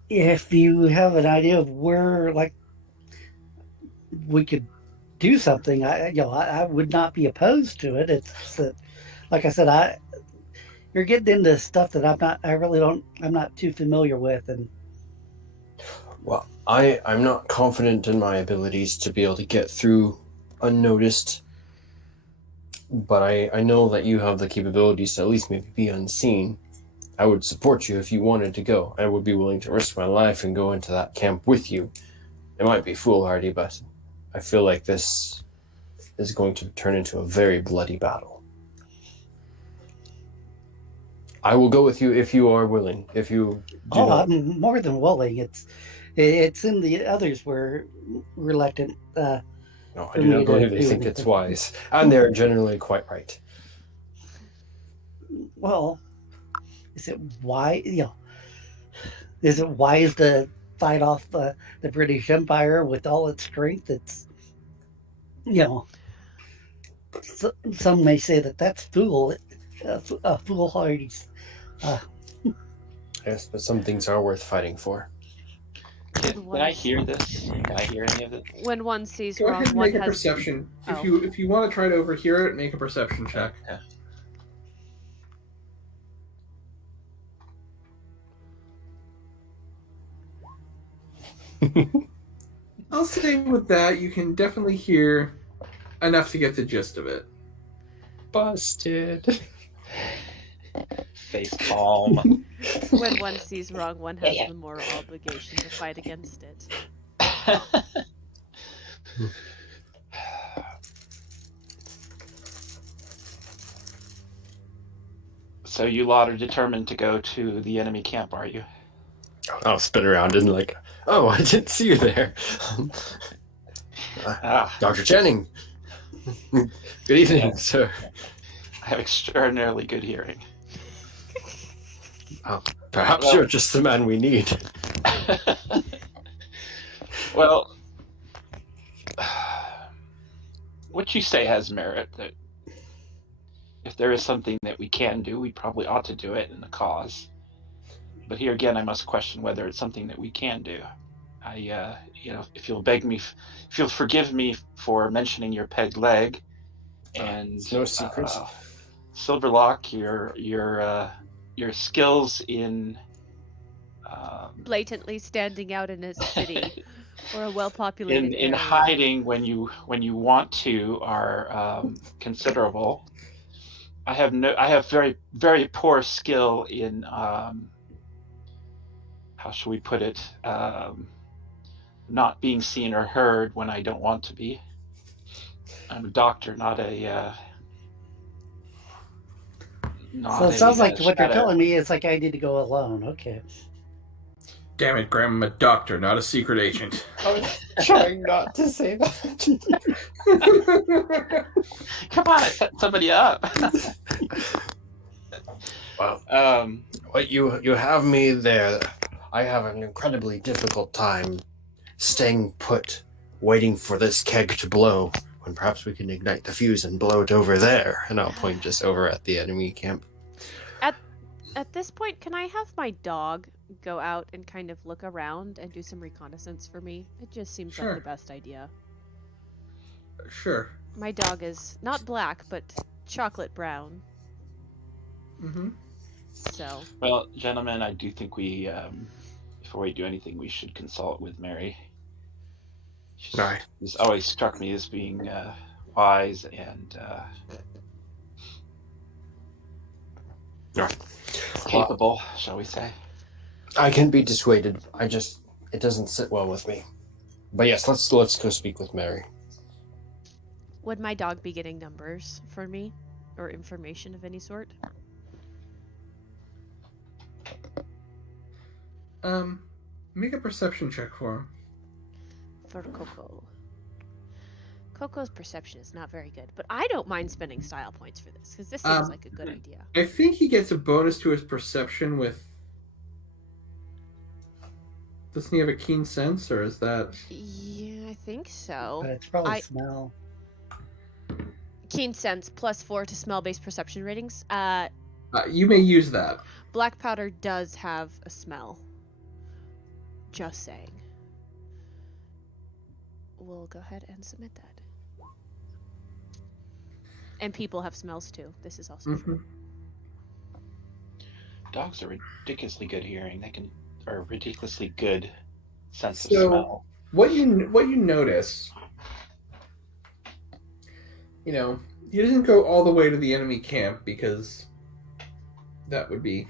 if you have an idea of where we could do something, I would not be opposed to it. It's that, like I said, you're getting into stuff that I'm not too familiar with. And well, I'm not confident in my abilities to be able to get through unnoticed, but I know that you have the capabilities to at least maybe be unseen. I would support you if you wanted to go. I would be willing to risk my life and go into that camp with you. It might be foolhardy, but I feel like this is going to turn into a very bloody battle. I will go with you if you are willing. If you do not. I'm more than willing. It's in the others were reluctant. No, I do not believe they think it's wise, and they're generally quite right. Well, is it wise? Is it wise to fight off the British Empire with all its strength? It's some may say that's foolhardy. Yes, but some things are worth fighting for. Can I hear this? Can I hear any of it? When one sees Go wrong, ahead and one make a has... perception. Oh. If you want to try to overhear it, make a perception check. Yeah. I'll say with that, you can definitely hear enough to get the gist of it. Busted. Face palm. When one sees wrong, one has the moral obligation to fight against it. So you lot are determined to go to the enemy camp, are you? I'll spin around and oh, I didn't see you there. Dr. Channing. Good evening, sir. I have extraordinarily good hearing. Perhaps you're just the man we need. Well, what you say has merit. That if there is something that we can do, we probably ought to do it in the cause. But here again, I must question whether it's something that we can do. If you'll forgive me for mentioning your pegged leg, and it's no secrets. Silverlock, your skills in Blatantly standing out in a city or a well-populated in area. hiding when you want to are considerable. I have very, very poor skill in how shall we put it, not being seen or heard when I don't want to be. I'm a doctor, not a So it sounds like what you're telling me is like I need to go alone. Okay. Damn it, Graham, I'm a doctor, not a secret agent. I was trying not to say that. Come on, I set somebody up. Wow. What you have me there. I have an incredibly difficult time staying put, waiting for this keg to blow, when perhaps we can ignite the fuse and blow it over there. And I'll point just over at the enemy camp. At this point, can I have my dog go out and kind of look around and do some reconnaissance for me? It just seems like Sure. the best idea. Sure. My dog is not black, but chocolate brown. Mm-hmm. So, Well, gentlemen, I do think we, before we do anything, we should consult with Mary. Aye. She's always struck me as being wise and Aye. capable, shall we say. I can be dissuaded. It doesn't sit well with me. But yes, let's go speak with Mary. would my dog be getting numbers for me? Or information of any sort? Make a perception check for him. For Coco. Coco's perception is not very good, but I don't mind spending style points for this, because this seems like a good idea. I think he gets a bonus to his perception with... Doesn't he have a keen sense, or is that... Yeah, I think so. But it's probably I- smell. Keen sense, +4 to smell-based perception ratings. you may use that. Black powder does have a smell. Just saying. We'll go ahead and submit that. And people have smells too. This is also true. Dogs are ridiculously good hearing. Are ridiculously good sense of So- smell. What you notice, he doesn't go all the way to the enemy camp because that would be...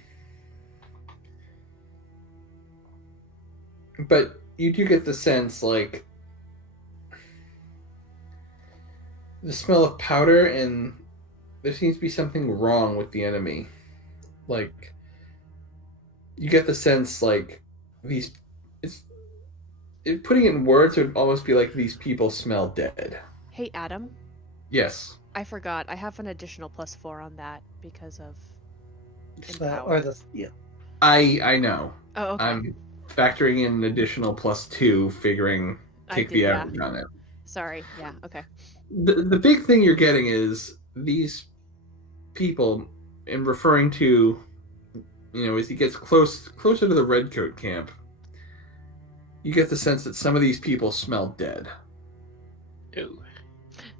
But you do get the sense, like, the smell of powder, and there seems to be something wrong with the enemy. Like, you get the sense, like, putting it in words would almost be like these people smell dead. Hey, Adam. Yes. I forgot. I have an additional +4 on that because of Or the I know. Oh, okay. I'm factoring in an additional +2, figuring take the average on it. Sorry. Yeah. Okay. The big thing you're getting is these people, in referring to, as he gets closer to the Redcoat camp, you get the sense that some of these people smell dead. Ooh.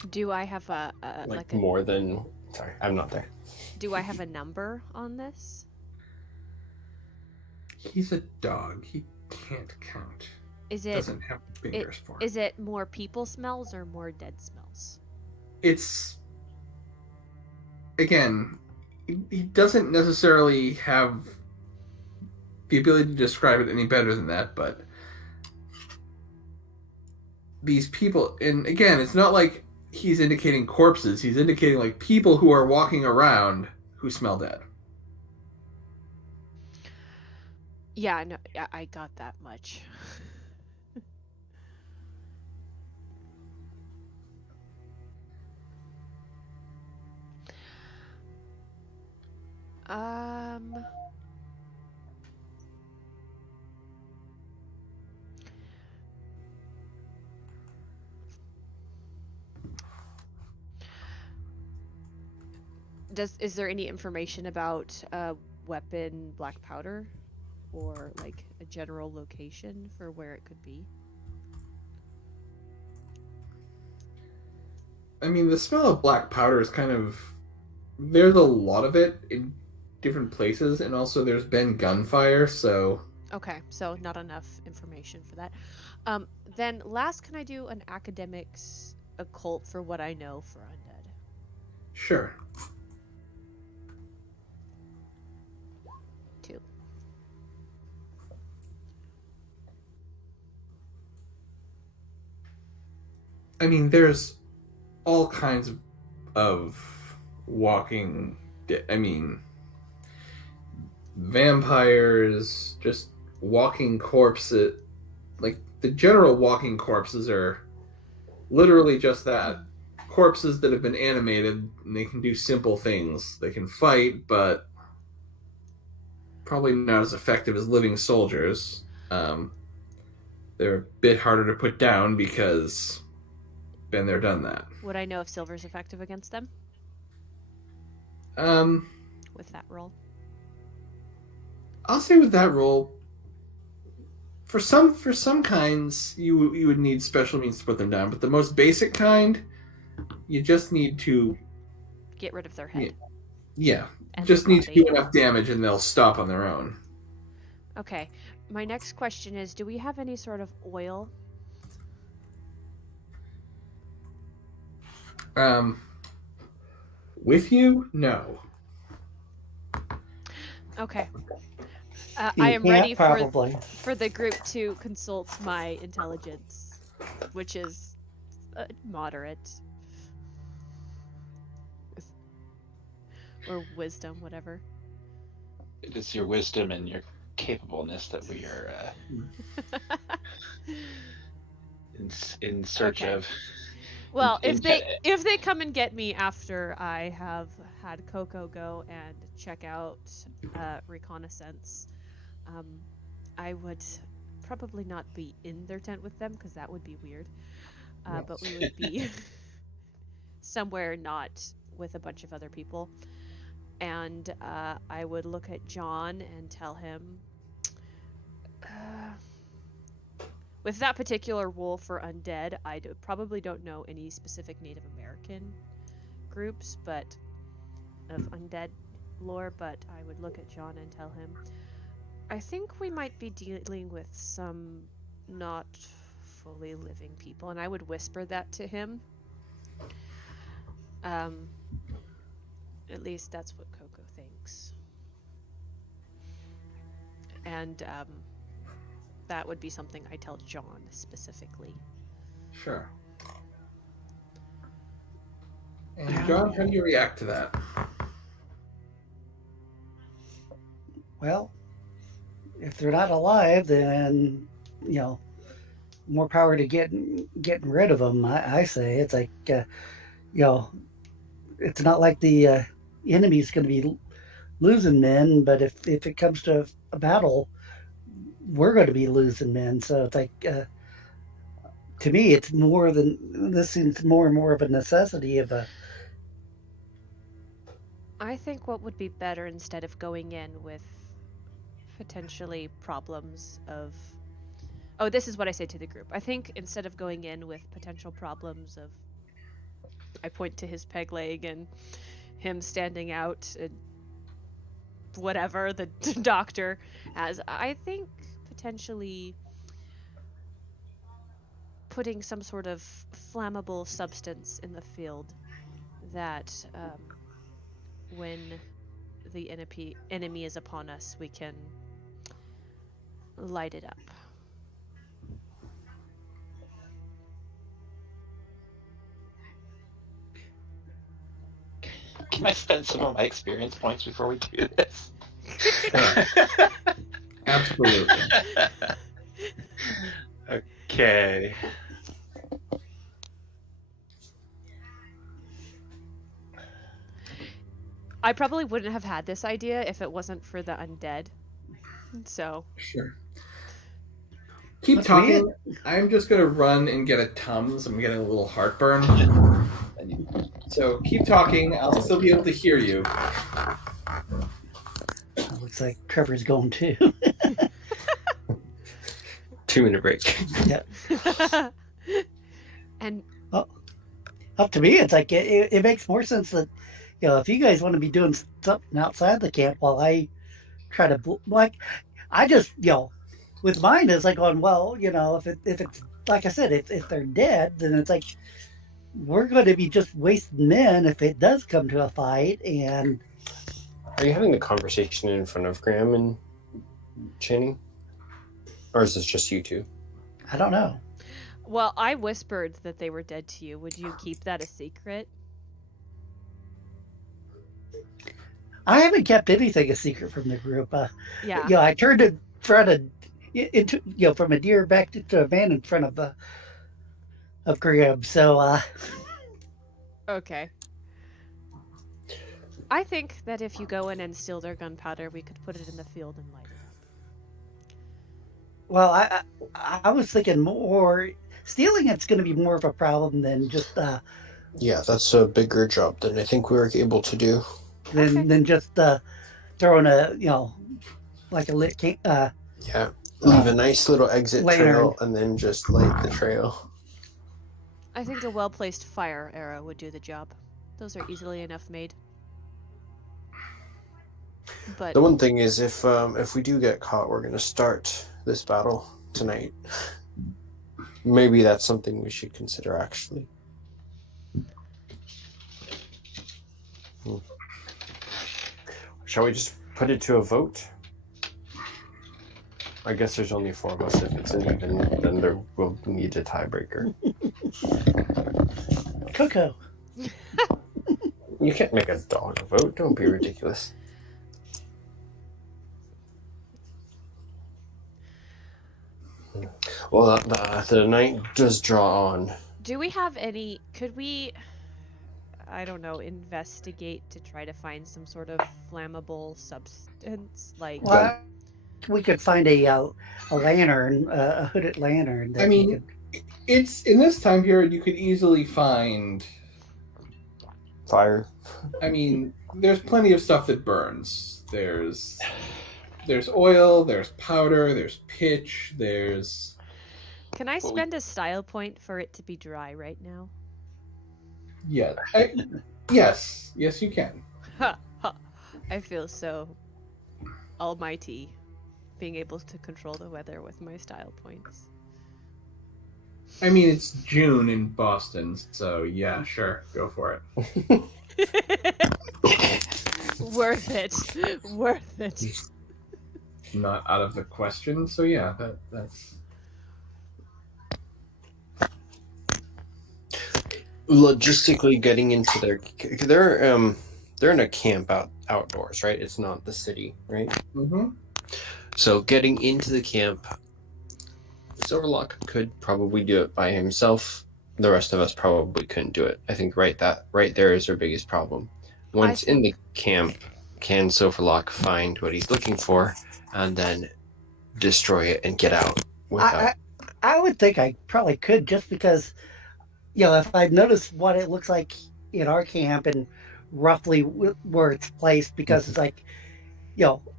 Do I have a Like more than... Sorry, I'm not there. Do I have a number on this? He's a dog. He can't count. Is it Doesn't have fingers for it. is it more people smells or more dead smells? It's... Again, he doesn't necessarily have the ability to describe it any better than that, but these people, and again, it's not like he's indicating corpses, he's indicating like people who are walking around who smell dead. Yeah, no, I got that much. Is there any information about weapon black powder, or like a general location for where it could be? I mean, the smell of black powder is kind of... There's a lot of it in different places, and also there's been gunfire, so... Okay, so not enough information for that. Then last, can I do an academics occult for what I know for undead? Sure. 2. I mean, there's all kinds of walking... vampires, just walking corpses. Like, the general walking corpses are literally just that. Corpses that have been animated, and they can do simple things. They can fight, but probably not as effective as living soldiers. They're a bit harder to put down because been there, done that. Would I know if silver's effective against them Um, with that roll? I'll say with that roll, For some kinds, you would need special means to put them down, but the most basic kind, you just need to Get rid of their head. Yeah, And just their need to do body. enough damage and they'll stop on their own. Okay. My next question is, do we have any sort of oil? With you? No. Okay. You I am can't ready probably. for the group to consult my intelligence, which is moderate. Or wisdom, whatever. It is your wisdom and your capableness that we are in search Okay. of. Well, in- if they come and get me after I have had Coco go and check out reconnaissance, I would probably not be in their tent with them because that would be weird. But we would be somewhere not with a bunch of other people. And I would look at John and tell him, with that particular rule for undead, I probably don't know any specific Native American groups, but of undead lore. But I would look at John and tell him, I think we might be dealing with some not fully living people, and I would whisper that to him. At least that's what Coco thinks. And that would be something I tell John specifically. Sure. And John, how do you react to that? Well, if they're not alive, then more power to getting rid of them. I say it's like it's not like the enemy's going to be losing men, but if it comes to a battle, we're going to be losing men. So it's like to me, it's more than this seems more and more of a necessity of a. I think what would be better instead of going in with potentially problems of. Oh, this is what I say to the group. I think instead of going in with potential problems of. I point to his peg leg and him standing out and whatever the doctor has. I think potentially putting some sort of flammable substance in the field that when the enemy is upon us, we can light it up. Can I spend some of my experience points before we do this? Absolutely. Okay. I probably wouldn't have had this idea if it wasn't for the undead. So. Sure. Keep That's talking. weird. I'm just going to run and get a Tums. I'm getting a little heartburn. So keep talking. I'll still be able to hear you. Looks like Trevor's going too. 2-minute break. Yeah. And Up to me, it's like it makes more sense that if you guys want to be doing something outside the camp while I try to I just with mine it's like going if it's like I said if they're dead then it's like we're going to be just wasting men if it does come to a fight. And Are you having the conversation in front of Graham and Channing? Or is this just you two? I don't know. well, I whispered that they were dead to you. Would you keep that a secret? I haven't kept anything a secret from the group. Yeah. I turned in front of into from a deer back to a man in front of Graham. So Okay. I think that if you go in and steal their gunpowder, we could put it in the field and light it up. well, I was thinking more stealing. It's going to be more of a problem than just Yeah, that's a bigger job than I think we were able to do. than just throwing a like a lit Yeah. leave a nice little exit lantern. trail and then just light the trail. I think a well-placed fire arrow would do the job. Those are easily enough made. But The one thing is, if we do get caught, we're gonna start this battle tonight. Maybe that's something we should consider, actually. Shall we just put it to a vote? I guess there's only 4 of us. If it's an even, then there will need a tiebreaker. Coco. You can't make a dog vote. Don't be ridiculous. Well, the night does draw on. do we have any... Could we, I don't know, investigate to try to find some sort of flammable substance? Like... Well, we could find a lantern, a hooded lantern. That I we mean, it's in this time period you could easily find. Fire. I mean, there's plenty of stuff that burns. There's oil, there's powder, there's pitch, there's. Can I spend a style point for it to be dry right now? Yeah. Yes, you can. Ha ha! I feel so almighty, being able to control the weather with my style points. I mean, it's June in Boston, so yeah, sure, go for it. Worth it. Worth it. Not out of the question, so yeah, that's. Logistically, getting into they're in a camp outdoors, right? It's not the city, right? Mm-hmm. So getting into the camp, Silverlock could probably do it by himself. The rest of us probably couldn't do it. I think right there is our biggest problem. Once in the camp, can Silverlock find what he's looking for and then destroy it and get out without... I would think I probably could, just because, if I notice what it looks like in our camp and roughly where it's placed, because it's like,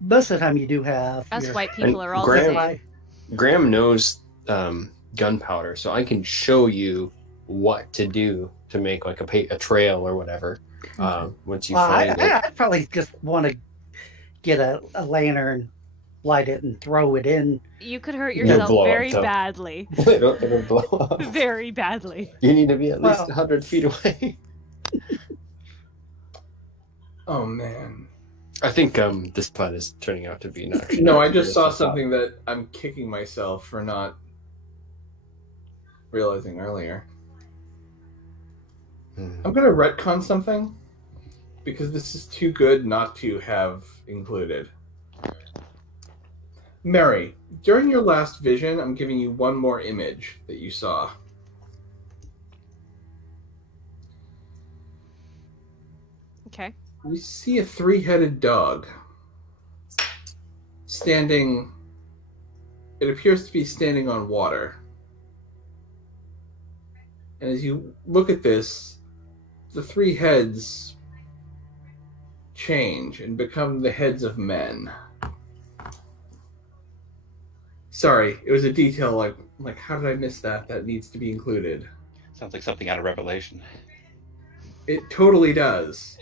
most of the time you do have... Us white people are all Graham- the same. Graham knows gunpowder, so I can show you what to do to make like a trail or whatever. Once you find it, I'd probably just want to get a lantern, light it, and throw it in. You could hurt It'll yourself blow up, very though. badly. it'll blow up. Very badly. You need to be at least Well- 100 feet away. Oh man. I think this plan is turning out to be not. No, I just saw something that I'm kicking myself for not realizing earlier. I'm gonna retcon something because this is too good not to have included. Mary, during your last vision, I'm giving you one more image that you saw. Okay. You see a 3-headed dog standing. It appears to be standing on water. And as you look at this, the 3 heads change and become the heads of men. Sorry, it was a detail like how did I miss that? That needs to be included. Sounds like something out of Revelation. It totally does.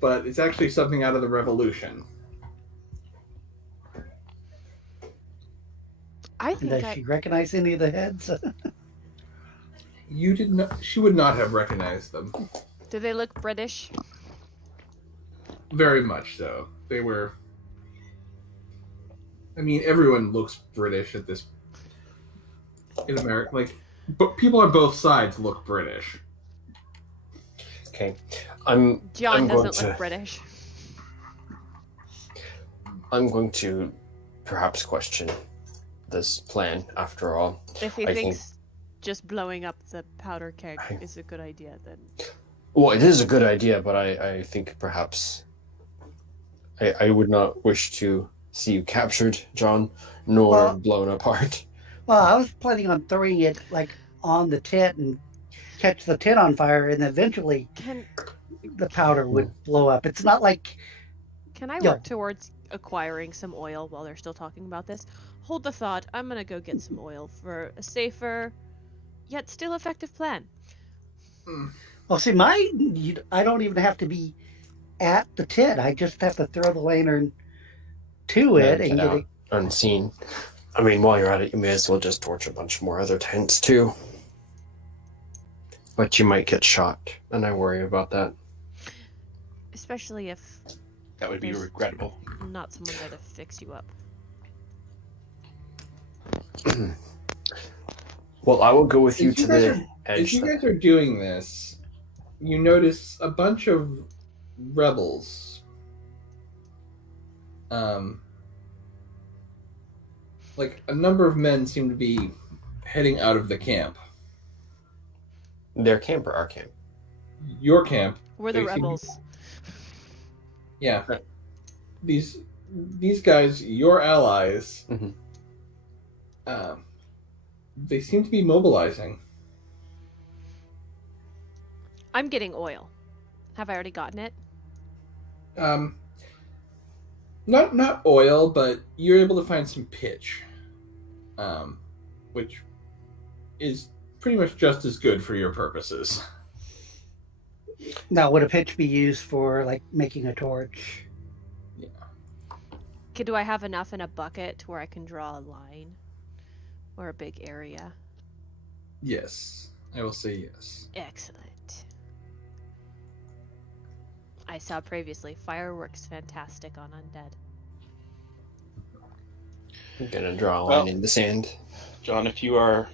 But it's actually something out of the Revolution. I think Does she recognize any of the heads? You did not. She would not have recognized them. Do they look British? Very much so. They were. I mean, everyone looks British at this. In America, but people on both sides look British. Okay, John I'm going doesn't look to- British. I'm going to perhaps question this plan after all. If he I thinks just blowing up the powder keg is a good idea, then Well, it is a good idea, but I think perhaps I would not wish to see you captured, John, nor Well- blown apart. Well, I was planning on throwing it on the tent and catch the tent on fire, and eventually can the powder would blow up. It's not like I Yeah. work towards acquiring some oil while they're still talking about this? hold the thought. I'm gonna go get some oil for a safer, yet still effective plan. Well, see, I don't even have to be at the tent. I just have to throw the lantern to it and Get get out it. unseen. I mean, while you're at it, you may as well just torch a bunch more other tents too. But you might get shot, and I worry about that. Especially if That would be There's- regrettable. not someone there to fix you up. Well, I will go with you As to you guys the are- edge. As you guys are doing this, you notice a bunch of rebels. Like a number of men seem to be heading out of the camp. Their camp or our camp? We're Your camp. the They seem- rebels. Yeah. These guys, your allies, Mhm. they seem to be mobilizing. I'm getting oil. Have I already gotten it? Not oil, but you're able to find some pitch, which is pretty much just as good for your purposes. Now, would a pitch be used for like making a torch? Do I have enough in a bucket where I can draw a line? Or a big area? Yes, I will say yes. Excellent. I saw previously fireworks fantastic on Undead. I'm gonna draw a line Well- in the sand. John, if you are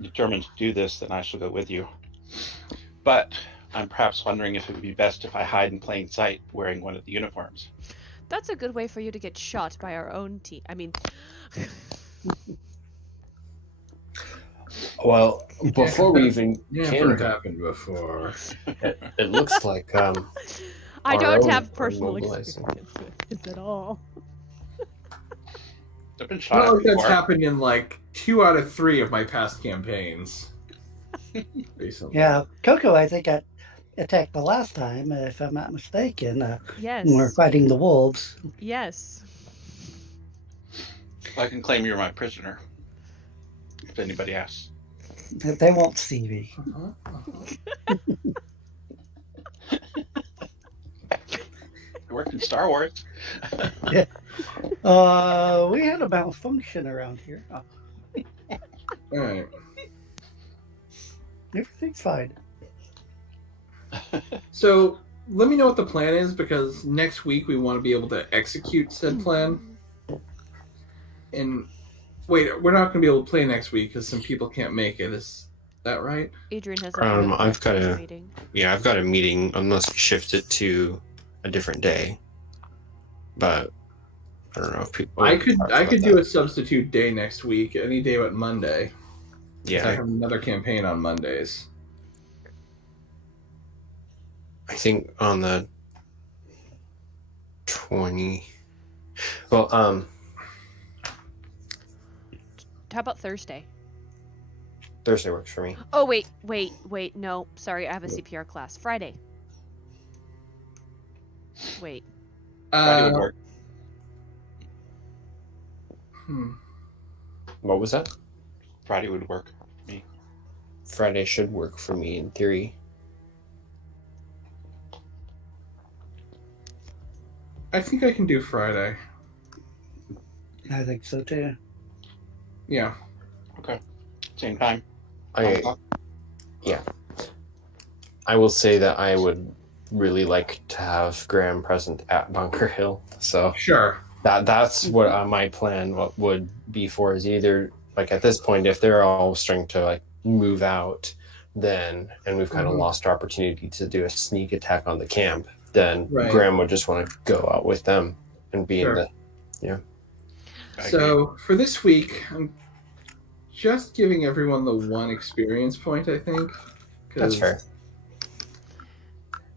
determined to do this, then I shall go with you. But I'm perhaps wondering if it would be best if I hide in plain sight wearing one of the uniforms. That's a good way for you to get shot by our own team. I mean, Well, before we even Never can go, happened before. it looks like I Our don't own have are personal mobilizing. experience with this at all. I've been shot Well, at that's before. happened in like 2 out of 3 of my past campaigns. Recently. Yeah, Coco, I think got attacked the last time, if I'm not mistaken, Yes. when we're fighting the wolves. Yes. I can claim you're my prisoner. If anybody asks. They won't see me. Uh-huh, I work in Star Wars. We had a malfunction around here. Oh, All right. everything's fine. So let me know what the plan is, because next week we want to be able to execute said plan. And wait, we're not going to be able to play next week because some people can't make it. Is that right? Adrian has I've got a meeting. I've got a meeting unless we shift it to a different day. But I don't know if people. I could do a substitute day next week, any day but Monday. 'Cause I Yeah, have another campaign on Mondays. I think on the 20. Well, How about Thursday? Thursday works for me. Oh, wait. No, sorry, I have a CPR class. Friday. Wait. Friday would work. What was that? Friday would work. Friday should work for me in theory. I think I can do Friday. I think so too. Yeah. Same time. I will say that I would really like to have Graham present at Bunker Hill. So Sure. that's what my plan what would be for is either like at this point if they're all starting to like move out, then and we've kind of lost our opportunity to do a sneak attack on the camp, then Right. Graham would just want to go out with them and be Sure. in the So for this week, I'm just giving everyone the 1 experience point, I think. 'Cause- That's fair.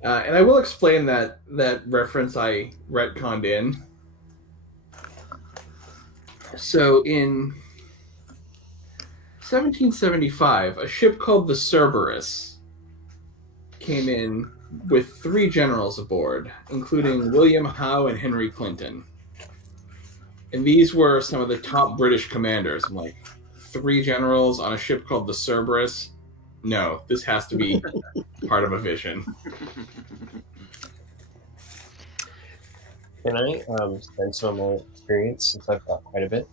And I will explain that reference I retconned in. So in 1775, a ship called the Cerberus came in with 3 generals aboard, including William Howe and Henry Clinton. And these were some of the top British commanders. I'm like, 3 generals on a ship called the Cerberus? No, this has to be part of a vision. Can I spend some of my experience, since I've got quite a bit,